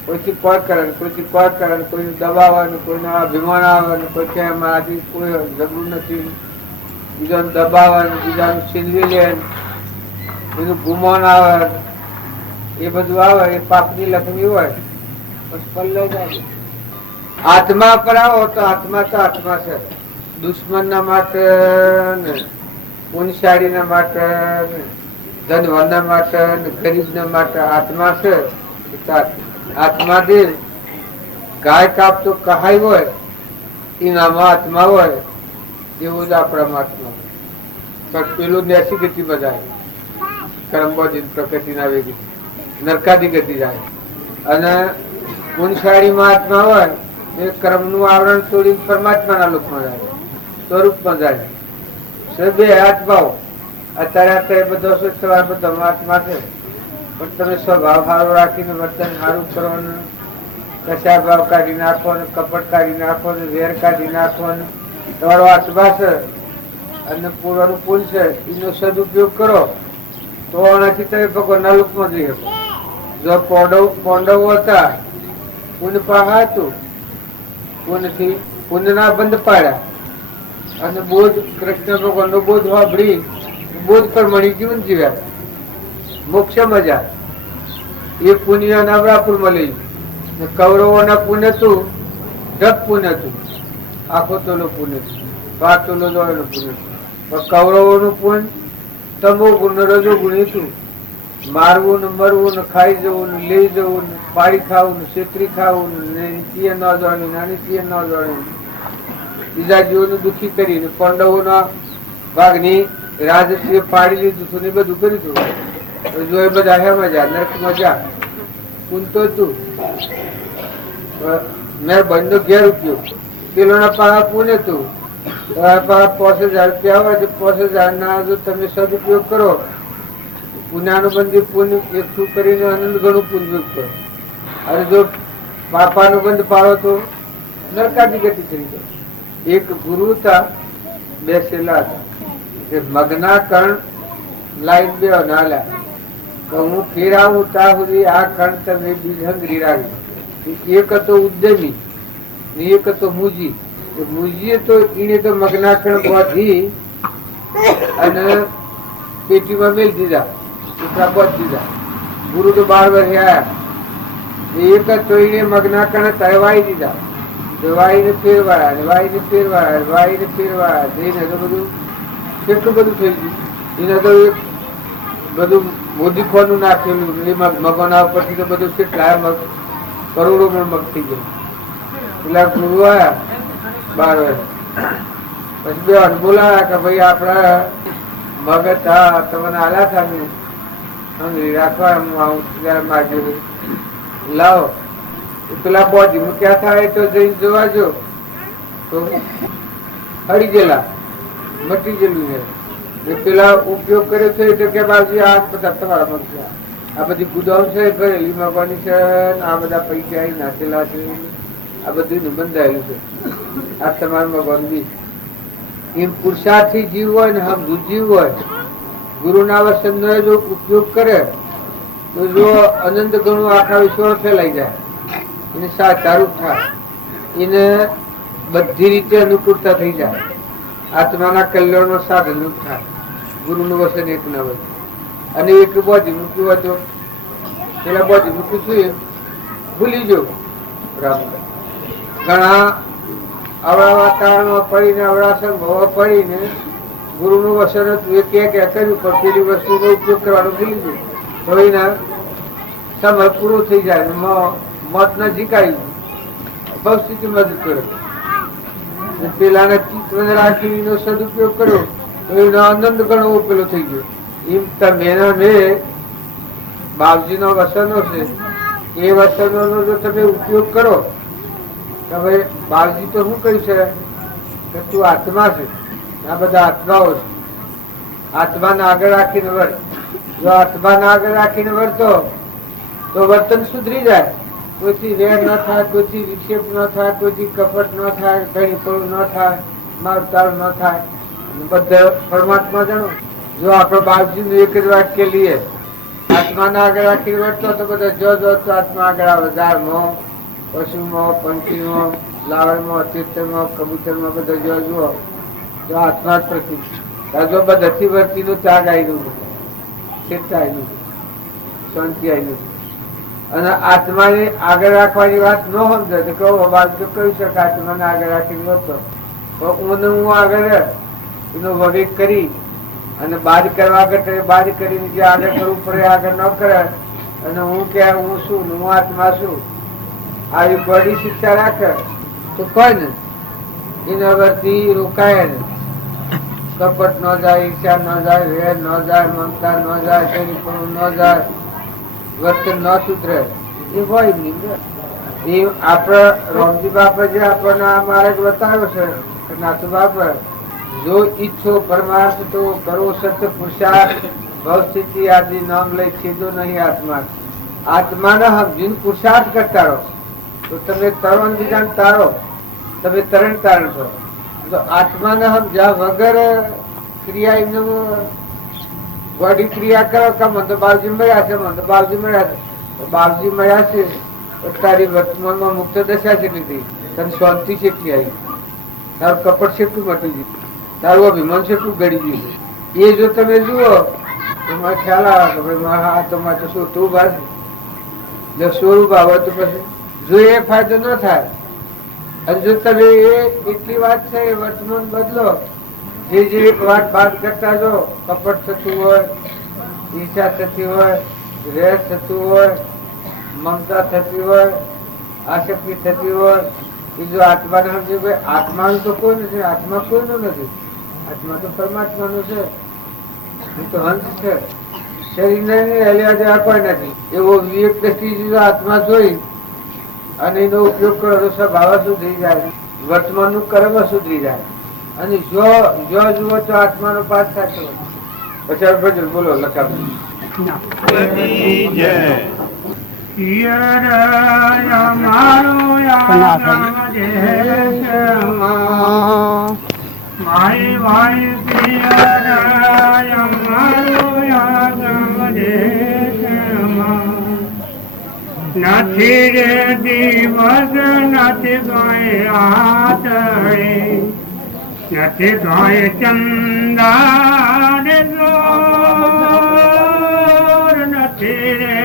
કોઈથી કોઈ કરે, કોઈથી કોઈ કરે, કોઈ દબાવે, કોઈને અભિમાન આવે, કોઈ કે મારાથી કોઈ જરૂર નથી, બીજાને દબાવે, બીજાનું છીનવી લે, એનું ગુમાન આવે, એ બધું આવે. એ પાપની લક્ષ્મી હોય પછી પલ્લે જાય. આત્મા પર આવો તો આત્મા છે, દુશ્મનના માટે ને પુણ્યશાળીના માટે ને ધનવાનના માટે ને ગરીબના માટે આત્મા છે. આત્મા દિલ ગાય કાપતો કહાય હોય એનામાં આત્મા હોય એવું જ આપણામાં આત્મા. પણ પેલું નેસી ગતિ બધાય કર્મબોધી પ્રકૃતિના વેગી નરકાદી ગતિ જાય અને પુણ્યશાળીમાં આત્મા હોય એ કર્મનું આવરણ તોડી પરમાત્માના લોકમાં જાય, સ્વરૂપમાં જાય. બે આત્માઓ અત્યારે બધો સવાર બધો આત્મા છે. પણ તમે સ્વભાવ સારો રાખીને વર્તન સારું કરવાનું, કશા ભાવ કાઢી નાખો ને કપટ કાઢી નાખો ને વેર કાઢી નાખો ને તમારો આત્મા છે અને પૂર્વનું પુલ છે એનો સદુપયોગ કરો તો આનાથી તમે ભગવાનના લોકમાં જઈ શકો. જો પાંડવો હતા પુણ્ય પા હતું પુણ્યથી પુણ્યના બંધ પાડ્યા અને બોધ કૃષ્ણ ભગવાનનો બોધ વાપરી બોધ પ્રમાણે જીવન જીવ્યા. મોક્ષ મજા એ પુણ્ય નવરાપુરમાં લઈ. કૌરવોના પુણ્ય હતું જપ પુણ્ય હતું, આખો તોલો પુણ્ય હતું, 5 તોલો દોડનું પુણ્ય હતું. પણ કૌરવોનું પુણ્ય તમો ગુણ રજો ગુણ હતું. મારવું ને મરવું ને ખાઈ જવું ને લઈ જવું ને પાડી ખાવું ને છેતરી ખાવું ને નીચીએ ન દોડવું નાની ચીએ ન દોડવું, બીજા જીવોને દુઃખી કરીને પાંડવોના ભાગની રાજકીય પાડી લીધું હતું ને બધું કર્યું હતું. જો એ બધા હે મજા નરક મજા પૂનતો તું મેં બંધો ઘેર ઉઠ્યો પેલોના પાડા પૂને તું 5,000 રૂપિયા હોય તો 5,000 ના જો તમે સદુપયોગ કરો પુનાનું બંધ પુણ્ય એકઠું કરીને આનંદ ઘણું પુણ્ય કરો. અને જો પાપાનું બંધ પાડો તો નરકાદી ગતિ કરી દો. એક ગુરુ હતા બેસેલા હતા મગના કણ લાઈન બે નાલ્યા હું ફેરાવું ત્યાં સુધી આ કણ તમે બીજંગરી રાખજો. એક હતો ઉદ્યમી ને એક હતો મુજી. મુજીએ તો એને તો મગના કણ બાંધી અને પેટીમાં મેળ દીધા, બાંધી દીધા. ગુરુ તો 12 વર્ષે આવ્યા. એક હતો એને મગના કણ તળવાઈ દીધા, વાઈને ફેરવાયા વાઈને ફેરવાયા વાઈને ફેરવાયા જઈને તો બધું કેટલું બધું થઈ ગયું. એને તો એક બધું મોદી ખોનું નાખેલું એ મગના ઉપરથી તો બધું કેટલા મગ કરોડો મગ થઈ ગયું. પેલા ગુરુ આવ્યા 12 વર્ષ પછી બે બોલાયા કે ભાઈ આપડા મગ હતા તમને આલ્યા હતા ને હંગરી રાખવા માગ્યું લાવો. પેલા બોધી મૂક્યા થાય તો જઈને જોવા જો તો હરી ગયેલા મટી ગયેલું છે. પેલા ઉપયોગ કર્યો છે તો કે બાજુ આ બધા તમારા મગ છે, આ બધી ગુદામ છે ભરેલી મગવાની છે, આ બધા પૈસા અહીં નાખેલા છે, આ બધું બંધાયેલું છે, આ તમારું મગવાનું બીજ. એમ પુરુષાર્થી જીવ હોય ને હમ જીવ હોય ગુરુના વચનનો જો ઉપયોગ કરે તો જો અનંત ગણું આખા વિશ્વ ફેલાઈ જાય. એને સાચારૂપ થાય, એને બધી રીતે અનુકૂળતા થઈ જાય, આત્માના કલ્યાણનો સાધન થાય. ગુરુનું વચન એક ના હોય અને એક બોધી મૂક્યું હતું પેલા બોધી મૂક્યું છું ભૂલી જો ઘણા આવડા વાતાવરણમાં પડીને આવડા સંભવ પડીને ગુરુનું વચન હતું એ કે કર્યું પણ પેલી વસ્તુનો ઉપયોગ કરવાનો ભૂલી ગયું તો એના સમય પૂરો થઈ જાય મોત ના જીકાઈ બહુ સ્થિતિ મદદ કરે. પેલાને ચિત્ત રાખીનો સદુપયોગ કર્યો તો એનો આનંદ ઘણો પેલો થઈ ગયો. એમ તમે બાપજીનો વસનો છે એ વસનોનો જો તમે ઉપયોગ કરો તો હવે બાપજી તો શું કહ્યું છે કે તું આત્મા છે, આ બધા આત્માઓ છે, આત્માને આગળ રાખીને વર્ત. જો આત્માને આગળ રાખીને વર્તો તો વર્તન સુધરી જાય. કોઈથી વેર ન થાય, કોઈથી વિક્ષેપ ન થાય, કોઈથી કપટ ન થાય, ઘણી પડું ન થાય, મારતાળ ન થાય. બધા પરમાત્મા જાણો. જો આપણો બાપજીનું એક જ વાક્ય લઈએ આત્માને આગળ રાખીને વર્તો તો બધા જો આત્મા આગળ આવે. ઝાડમાં, પશુમાં, પંખીમાં, લાવડમાં, તીર્થમાં, કબૂતરમાં બધા જો જુઓ તો આત્મા જ પ્રતિક. જો બધાથી વર્તીનું ત્યાગ આવેલું, ચેતતા આવેલું, શાંતિ આવેલું. અને આત્માને આગળ રાખવાની વાત ન સમજે તો કહો બાપ જો કહી શકે આત્માને આગળ રાખીને વર્તો તો હું આગળ એનો વગેક કરી અને બાદ કરવા કરતા બાદ કરીને જે આગળ કરવું પડે આગળ ન કરે અને હું કે હું શું હું આત્મા છું આવી બધી શિક્ષા રાખે તો કોઈ ને એના વરથી રોકાય ને. કપટ ન જાય, ઈચ્છા ન જાય, વેર ન જાય, મમતા ન જાય, શરીરપણું ન જાય, વર્તન ન સુધરે એ હોય નહીં. એ આપણા રોમજી બાપા જે આપણને આ માર્ગ બતાવ્યો છે નાથુ બાપા, જો ઈચ્છો પરમાર્થ તો કરો સત્ય પુરુષાર્થ ભવસ્થિતિ આદિ નામ લઈ છેદો નહીં આત્મા. આત્માને સમજીને પુરુષાર્થ કરતા રહો તો તમે તરણ બીજાને તારો, તમે તરણ તારણ છો. તો આત્માને સમજ્યા વગર ક્રિયા એમને બોડી ક્રિયા કરો કે મને તો બાવજી મળ્યા છે, મને તો બાવજી મળ્યા છે. બાવજી મળ્યા છે તારી વર્તમાનમાં મુક્ત દશા કેટલી થઈ, તને શાંતિ કેટલી આવી, તારું કપટ કેટલું મટી ગયું, તારું અભિમાન કેટલું ગળી ગયું. એ જો તમે જુઓ તો મને ખ્યાલ આવે કે ભાઈ આ તો મારે શું તું બાદ જો સ્વરૂપ આવે તો પછી જો એ ફાયદો ન થાય. અને જો તમે એટલી વાત છે એ વર્તમાન બદલો, જે એક વાત બાદ કરતા જો કપટ થતું હોય, ઈચ્છા થતી હોય, વેર થતું હોય, મમતા થતી હોય, આસક્તિ થતી હોય, એ જો આત્માને સમજે ભાઈ આત્માનું તો કોઈ નથી, આત્મા કોઈનું નથી, આત્મા તો પરમાત્માનું છે, એ તો હંસ છે, શરીરને હલ્યા જેવા કોઈ નથી. એવો વિવેક દ્રષ્ટિ જો આત્મા જોઈ અને એનો ઉપયોગ કરો તો સ્વભાવ સુધરી જાય, વર્તમાનનું કર્મ સુધરી જાય. અને જો જુઓ તો આત્માનો પાસ થતો. પછી ભજન બોલો લખાવી નથી રે દિવસ નથી ગોય રાત રે, નથી ગોય ચંદા રે જોર, નથી રે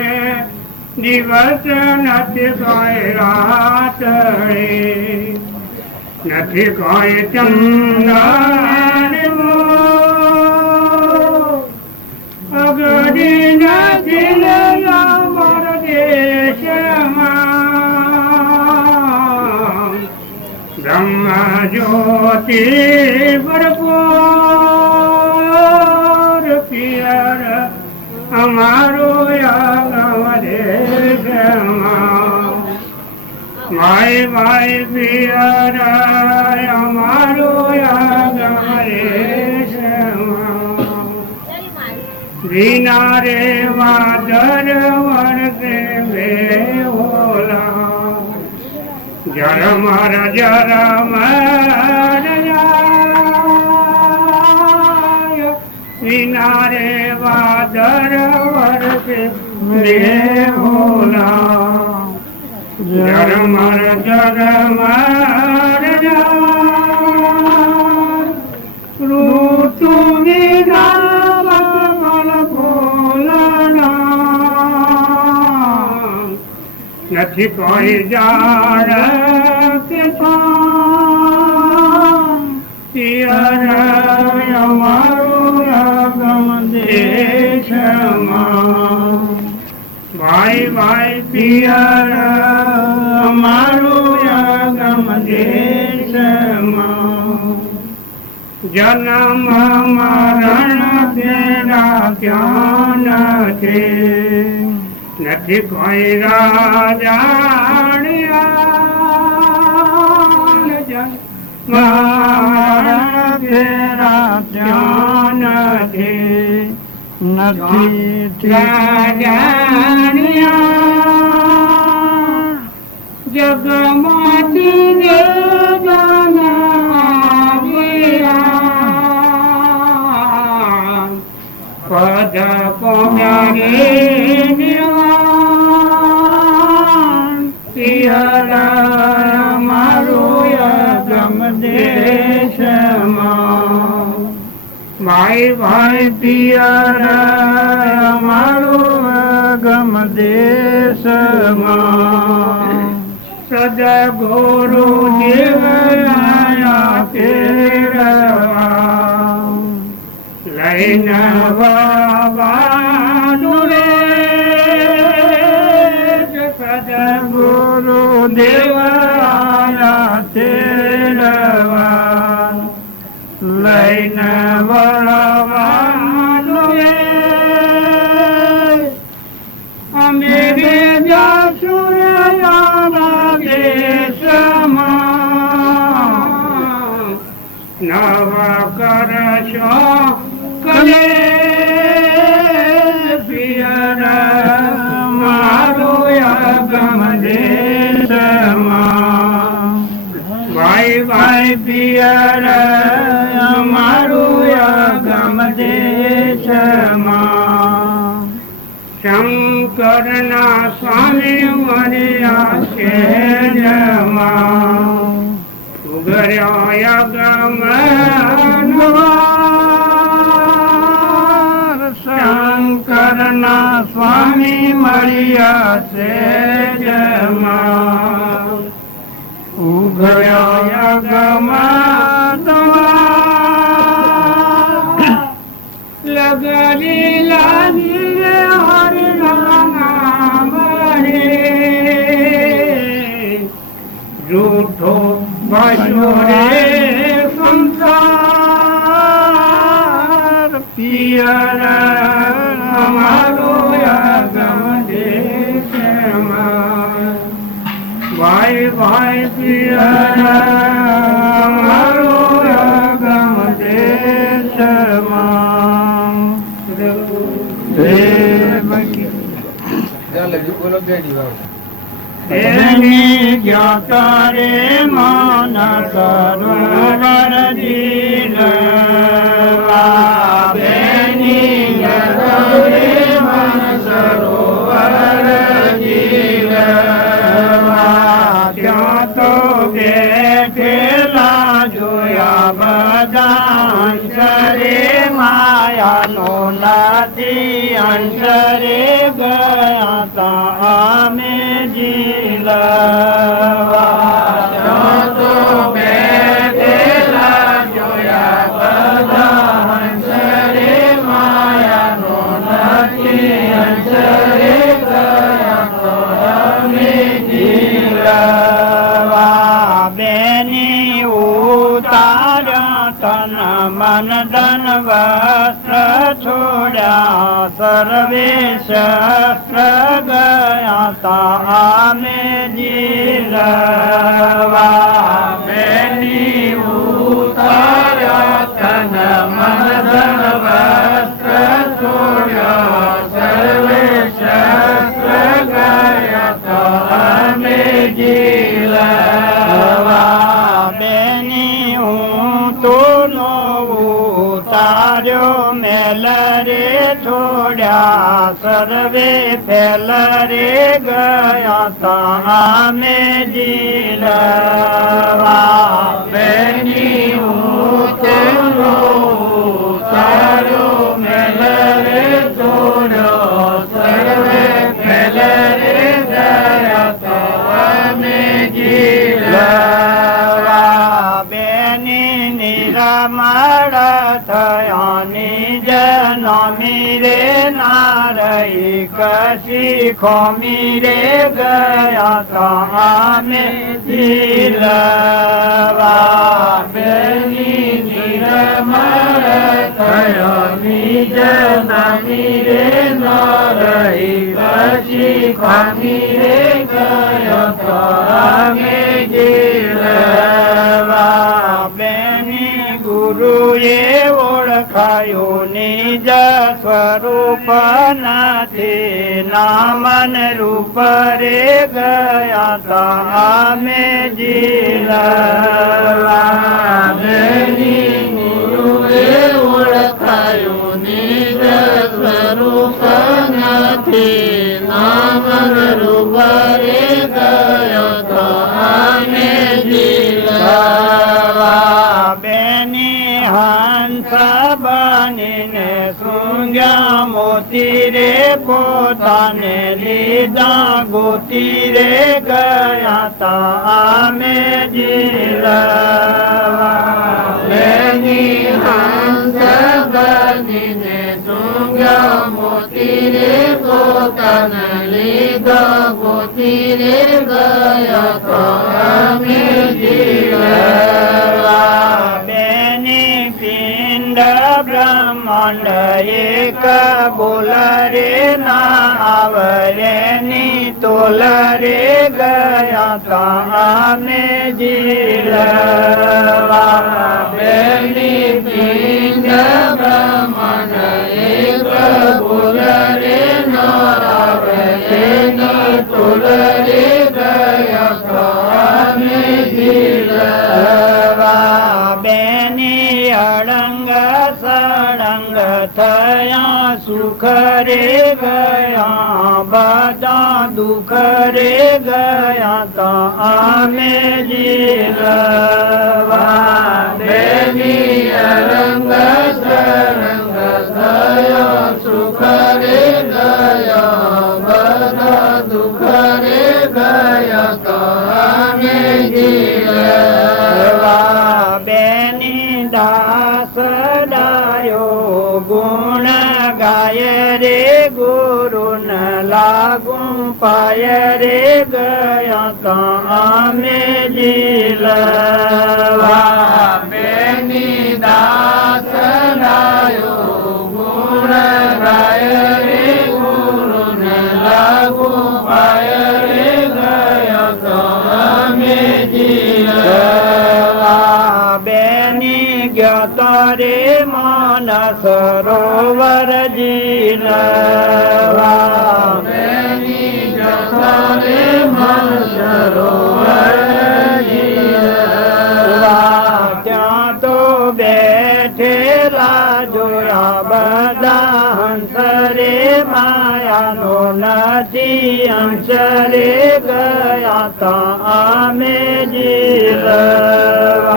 દિવસ નથી ગોય રાત રે, નથી ગોય ચંદા રે મોર, અગડી નથી બ્રહ્મ જ્યોતિ ભરપૂર પિયર અમારો માય માય પિયર અમારો વિના રે વાદર વરસે બેહોલા, જરમર જરમર વિના રે વાદર વરસે બેહોલા, જરમર જરમર ઋતુ વિના નથી કોઈ જાણ કે અમારું ગમ દેશમાં, ભાઈ ભાઈ પિયર અમારું ગમ દેશમાં, જન્મ મરણ તેરા ક્યાં છે, નથી કોઈ રાજાણ્યા ધ્યાન નથી રાજાણ્યા જગમાંથી પદ પોમ્યારે મારું ગમ દેશમાં, ભાઈ ભાઈ પિયર મારું ગમ દેશમાં, સદગુરુ દેવ આયા તેડવા લઈને વાવાનું રે સદગુરુ દેવાયા તેડવા લઈને વળવાનું રે અમે જાસુરયાના દેશમાં નવા કરશો કલે પિયર મારું આગમ દેશમાં ભાઈ ભાઈ પિયર મારું આગમ દેશમાં શંકરના સ્વામી મળ્યા છે જમા ઉગર્યા ગમનવાર શંકરના સ્વામી મળ્યા છે જમા ઉગર્યા ગમનવાર લગડી લાગી જૂઠો ભાઈઓ રે સંસાર પિયર અમારો આગમ દેશમાં ભાઈ ભાઈ પિયર અમારો આગમ દેશમાં એની જ્ઞાતા રે મન સરોવર જીલવા બેની જ્ઞાતા રે મન સરોવર જીલવા ત્યાં તો બેઠેલા જોયા બધા અંશરે માયાનો નથી અંશરે ગયા તા અમે જીલવા તો બેઠેલા જોયા બધા અંશરે માયાનો નથી અંશરે ગયા તો અમે જીલવા બેની ઉતાર તન મન ધન વસ્ત્ર છોડ્યા સર્વે શસ્ત્ર ગયા તા અમે જીલવા બેની ઉતાર્યા તન મન ધન વસ્ત્ર છોડ્યા સર્વે શસ્ત્ર ગયા તા અમે જીલવા બેની હું તો નો ઉતાર્યો મેલ રે છોડ્યા સર્વે ફેલ રે ગયા તા અમે જીલવા બેની હું તો નો ઉતાર્યો મેલ રે છોડ્યો સર્વે ફેલ રે ગયા તા અમે જીલવા બેની નિરામળ થયાની જનમી રે નારઈ કશી ખોમી રે ગયા તા અમે જીલવા બેની નિરામળ થયાની જનમી રે નારઈ કશી ખોમી રે ગયા તા અમે જીલવા બેની ગુરુએ ઓળખાયો નિજ સ્વરૂપ નથી નામન રૂપ રે ગયા તા અમે જીલવા બેની ગુરુએ ઓળખાયો નિજ સ્વરૂપ નથી નામન રૂપ રે ગયા તા અમે જીલવા બેની હંસ બનીને શૃંગ સૂંઘ્યા મોતી રે પોતાને લીધા ગોતી રે ગયા તા અમે જીલવા લેની હંસ બનીને સૂંઘ્યા મોતી રે પોતાને લીધા ગોતી રે ગયા તા અમે જીલવા બેની પિંડ બ્રહ્માંડ એક બોલ રે ના આવરે ની તોલ રે ગયા તા અમે જીલવા બેની પિંડ બ્રહ્માંડ એક બોલ રે ના આવરે ની તોલ રે ગયા તા અમે જીલવા બેની અડંગ સળંગ થયા સુખ રે ગયા બધા દુઃખ રે ગયા તા અમે જીલવા બેની અડંગ સળંગ થયા સુખ રે ગયા બધા દુઃખ રે ગયા તા અમે જીલવા બેની દાસ ડાયો ગુણ ગાય રે ગુરુ ન લાગુ પાય રે ગયા તા અમે જીલવા બેની દાસ ડાયો ગુણ ગાય રે ગુરુ ન લાગુ પાય રે ગયા તા અમે જીલવા બેની જ્ઞાતા રે માન સરોવર જીલવા બેની જ્ઞાતા રે માન સરોવર જીલવા ત્યાં તો બેઠેલા જોયા બધા હંસ રે માયાનો નથી અંશ રે ગયા તા અમે જીલવા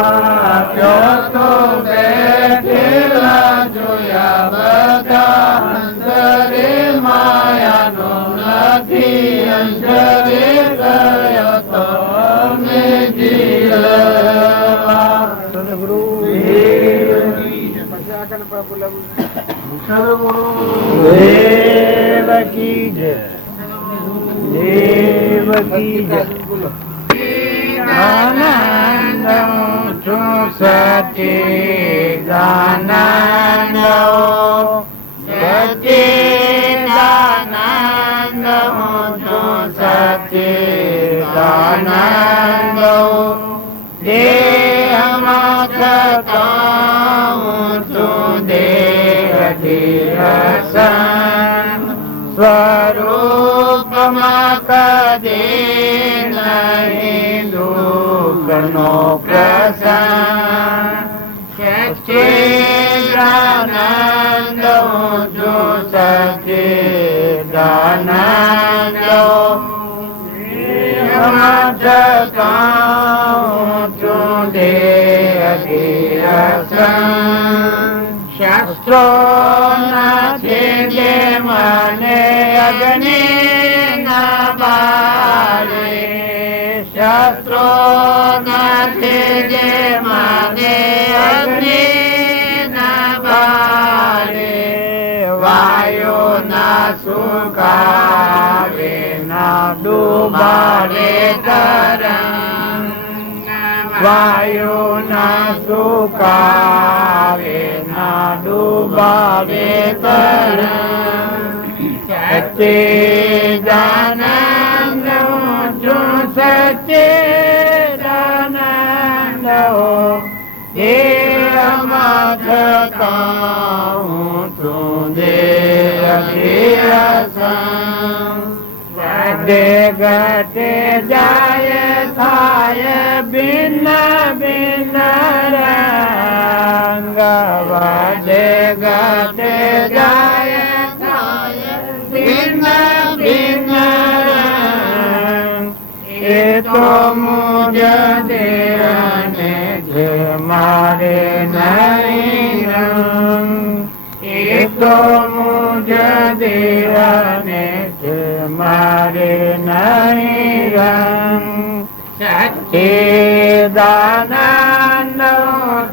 ત્યાં તો બેઠેલા જોયા બધા હંસ રે માયાનો નથી અંશ રે ગયા તા અમે જીલવા સદગુરુ દેવ કી જય દેવ કી જય આનંદ છું સચ્ચિદાનંદ સચ્ચિદાનંદ છું સચ્ચિદાનંદ દેહમાં થતા છું દેહથી હસન સ્વરૂપમાં કદે નહીં દુઃખનો પ્રસંગ સચ્ચિદાનંદ છું સચ્ચિદાનંદ દેહમાં થતા છું દેહથી હસન શાસ્ત્રો છેદે મને અગ્નિ ના બારે શાસ્ત્રો છેદે મને અગ્નિ ના બારે વાયો ના સુકાવે ના ડૂબારે તરંગ વાયો ના સુકાવે ના ડૂબાવે તરંગ સચ્ચિદાનંદ છું સચ્ચિદાનંદ દેહમાં થતા છું દેહથી હસન ગતે ગતે જાય થાય ભિન્ન ભિન્ન રંગ વધે ગતે જાય થાય ભિન્ન ભિન્ન રંગ એ તો મુજ દેહને જે મારે નહીં રંગ એક तो मुझे दीवाने से मारे नहीं रंग सच्चिदानंद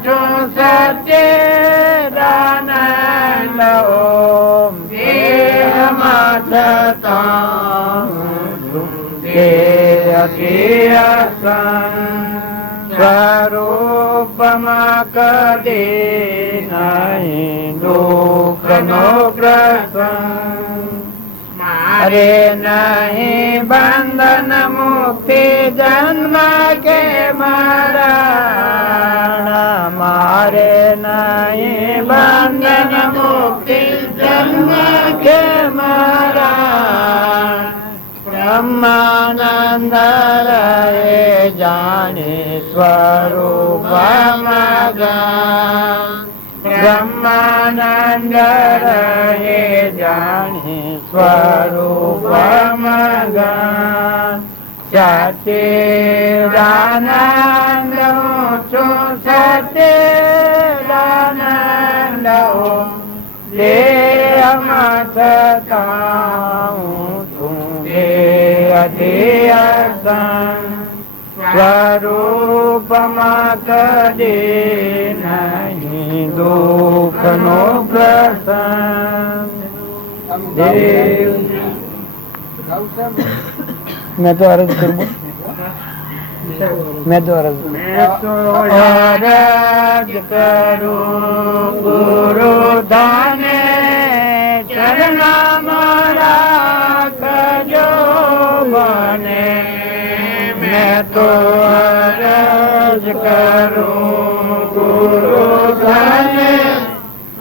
जो सच्चिदानंद ओम देह माता स्वरूपमा कदे नहीं दुख नो प्रसंग मारे नहीं बंधन मुक्ति जन्म के मरण मारे नहीं बंधन मुक्ति जन्म के मरण ब्रह्मानंद रहे जाने स्वरूप मगन ब्रह्मानंद रहे जाने स्वरूप मगन सच्चिदानंद ऊंचो सच्चिदानंद ओम देह अधियसन स्वरूप कदे नहीं दुख नो प्रसंग देव। मैं तो अर्ज करूँ मैं तो अर्ज करूँ गुरु दाने चरणा मारा जो बने मैं तो अर्ज करूं गुरु धन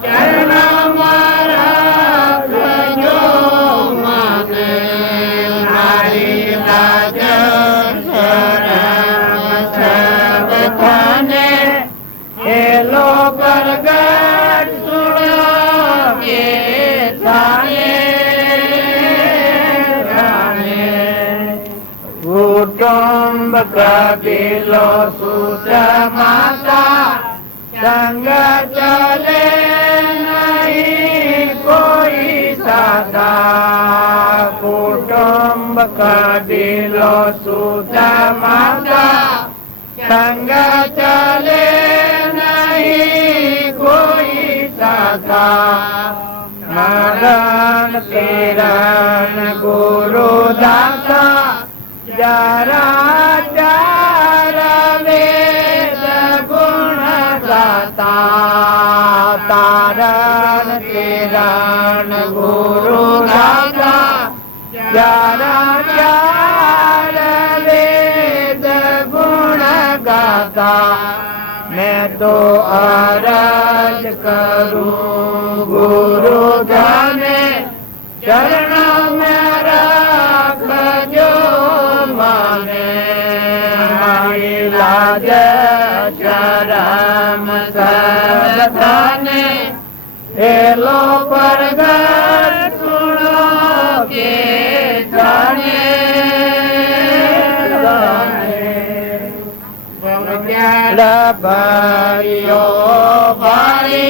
चरणा मारा जो माने हरि लाज शरण सब थाने हेलो प्रगट सुनो के थाने कुटुंब कबीलो सुत माता संग चले नहीं कोई सादा कुटुंब कबीलो सुत माता संग चले नहीं कोई सादा मरण किरण गुरु दाता जरा जरा वेद गुण गाता तारण किरण गुरु दाता जरा जरा वेद गुण गाता मैं तो अर्ज करूं गुरु धने चरणों में रख जो माने लाज शरम सब थाने हेलो प्रगट सुनो के जाने भाइयो भाई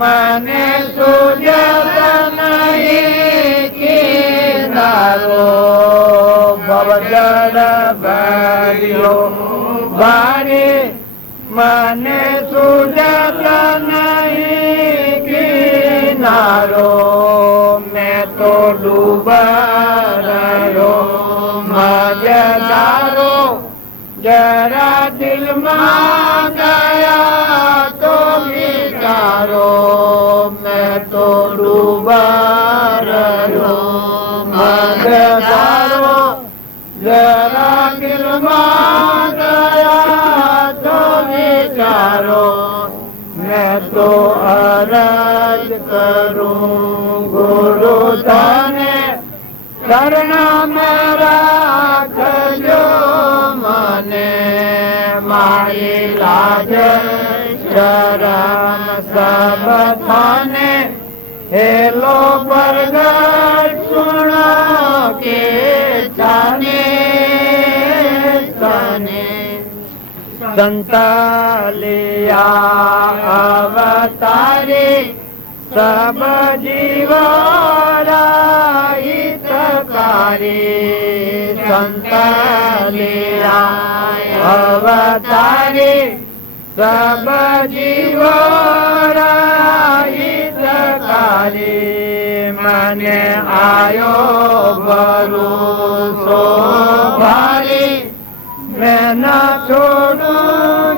मने सुजत नहीं किनारो भवजन भाइयो भाई मने सुजत नहीं किनारो मैं तो डूबा रहो मजेदारो जरा दिल में गया तो विचारो मैं तो डूबा रहो मजेदारो जरा दिल में गया तो विचारो मैं तो अर्ज करूं गुरु थाने करना मेरा खजो मने माई लाज शरम सब थाने हेलो प्रगट सुनो के थाने थाने संतालिया अवतारी सब जीवो हितकारी संत लीला अवतारी सब जीवो हितकारी मने आयो भरोसो भारी मैं न छोड़ूं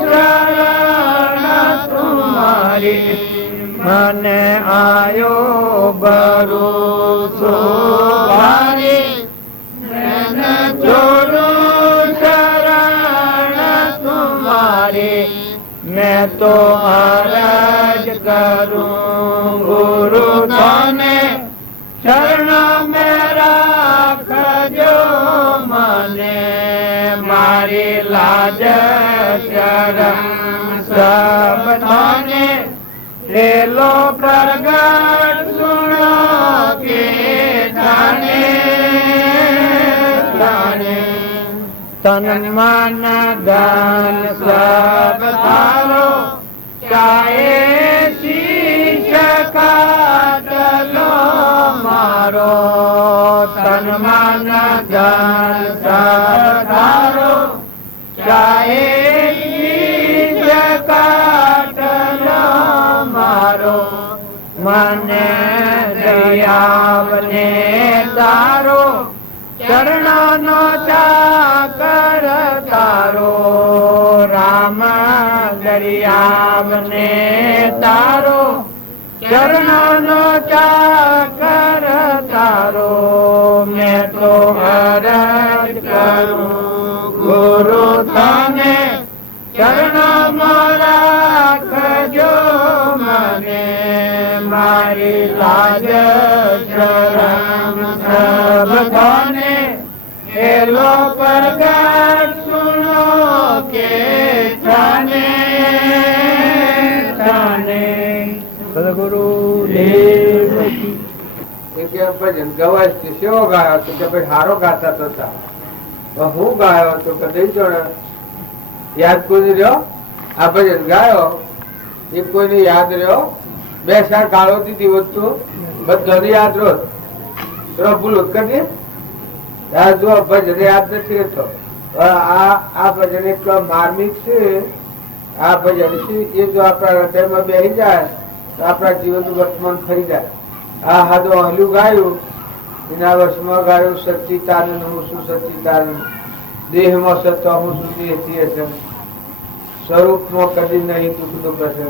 शरण तुम्हारी मने आयो भरोसो भारी मैं न छोड़ूं शरण तुम्हारी मैं तो अरज करूं गुरु थाने शरण में राखजो मने मारी लाज शरण सब थाने ले लो प्रगट सुनो के जाने जाने तन मन धन सब थारो चाहे शीश काटलो मारो तन मन धन सब थारो चाहे शीश काटलो मारो मने दयावने तारो चरणनो चाकर तारो राम दरियावने तारो चरणनो चाकर तारो मैं तो अरज करूं गुरु थाने चरण मारा खजो मने मारी लाज शरण सब थाने एलो प्रगट सुनो के थाने थाने सदगुरु देव की भजन गवाय શિષ્યો ગાયો તો કે ભાઈ હારો ગાતા હતા તો હું ગાયો તો કે દઈ જોડે યાદ કોઈ રહ્યો આ ભજન ગાયો એ કોઈને યાદ રહ્યો બે ચાર ગાળો દીધી વસ્તુ બધાને યાદ રહો તો ભૂલ કરી જો ભજન યાદ નથી રહેતો આ ભજન એક માર્મિક છે આ ભજન છે એ જો આપણા હૃદયમાં બેસી જાય તો આપણા જીવનનું વર્તમાન થઈ જાય આ હાદો હલ્યું ગાયું એના વર્ષમાં ગાયું સચ્ચિદાનંદ હું શું સચ્ચિદાનંદ દેહમાં સત્વ હું શું દેહથી હશે સ્વરૂપમાં કદી નહીં દુઃખ દુઃખ હશે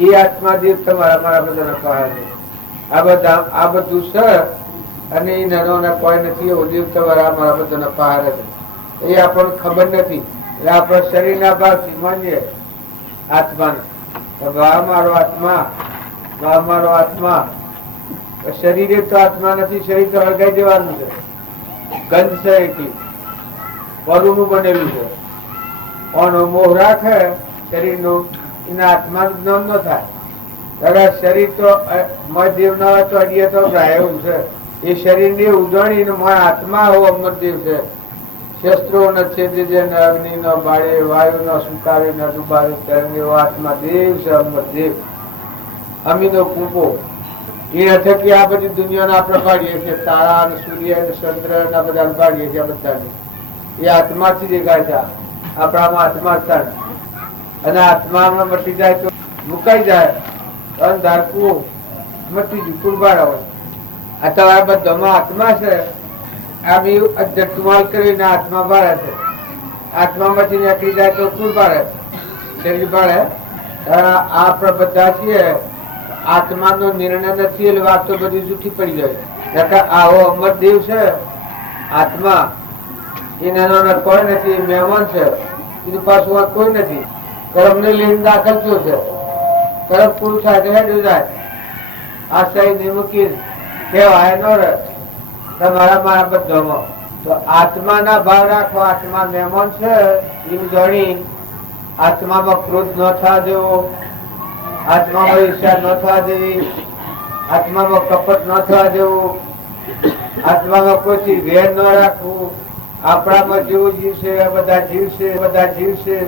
એ આત્મા દેવ તમારા મારા બધાના પહાડ આ બધું છે અને એ નાનો કોઈ નથી એવો દેવ તમારા મારા બધાના પહાડ છે એ આપણને ખબર નથી એટલે આપણે શરીરના ભાવથી માનીએ આત્માને મારો આત્મા મારો આત્મા શરીરે તો આત્મા નથી શરીર તો હળગાઈ દેવાનું છે ગંધ છે એટલી પરુનું બનેલું છે ઓનો મોહ રાખે શરીરનો એના આત્માનું જ્ઞાન ન થાય શરીર તો મહાદેવ ના હોય તો અડીએ તો એવું છે એ શરીરની ઉજવણી આત્મા હો અમરદેવ છે શસ્ત્રો ન છેદે અગ્નિ નો બાળે વાયુ નો સુકાવે ન ડુબાવે તરંગે આત્મા દેવ છે અમરદેવ અમીનો કૂપો એ થકી આ બધી દુનિયાને આપણે પાડીએ છીએ તારા અને સૂર્ય અને ચંદ્ર ના બધા પાડીએ છીએ બધાને એ આત્માથી દેખાય છે આપણામાં આત્મા સ્થાન અને આત્મામાં મટી જાય તો મુકાઈ જાય અંધારકું મટી જ કુરબાર હોય આ તમારા બધામાં આત્મા છે આમ ધમાલ કરીને આત્મા બાળે છે આત્મામાંથી નીકળી જાય તો કુર બાળે શરીર બાળે આપણે બધા છીએ આત્માનો નિર્ણય નથી એટલે વાત તો બધી જૂઠી પડી જાય આવો અમરદેવ છે આત્મા એ નાનો કોઈ નથી મહેમાન છે એનું પાછું કોઈ નથી કર્મ ને લઈને દાખલ થયો છે કર્મ પૂરું થાય તો હેડ્યું જાય આ સહી મૂકી કેવાય નો રહે તમારા મારા બધામાં તો આત્મા ના ભાવ રાખો આત્મા મહેમાન છે એમ જાણી આત્મામાં ક્રોધ ન થવા દેવો આત્મામાં ઈર્ષા ન થવા દેવી આત્મામાં કપટ ન થવા દેવું આત્મામાં કોઈથી વેર ન રાખવું આપણામાં જેવું જીવ છે બધા જીવ છે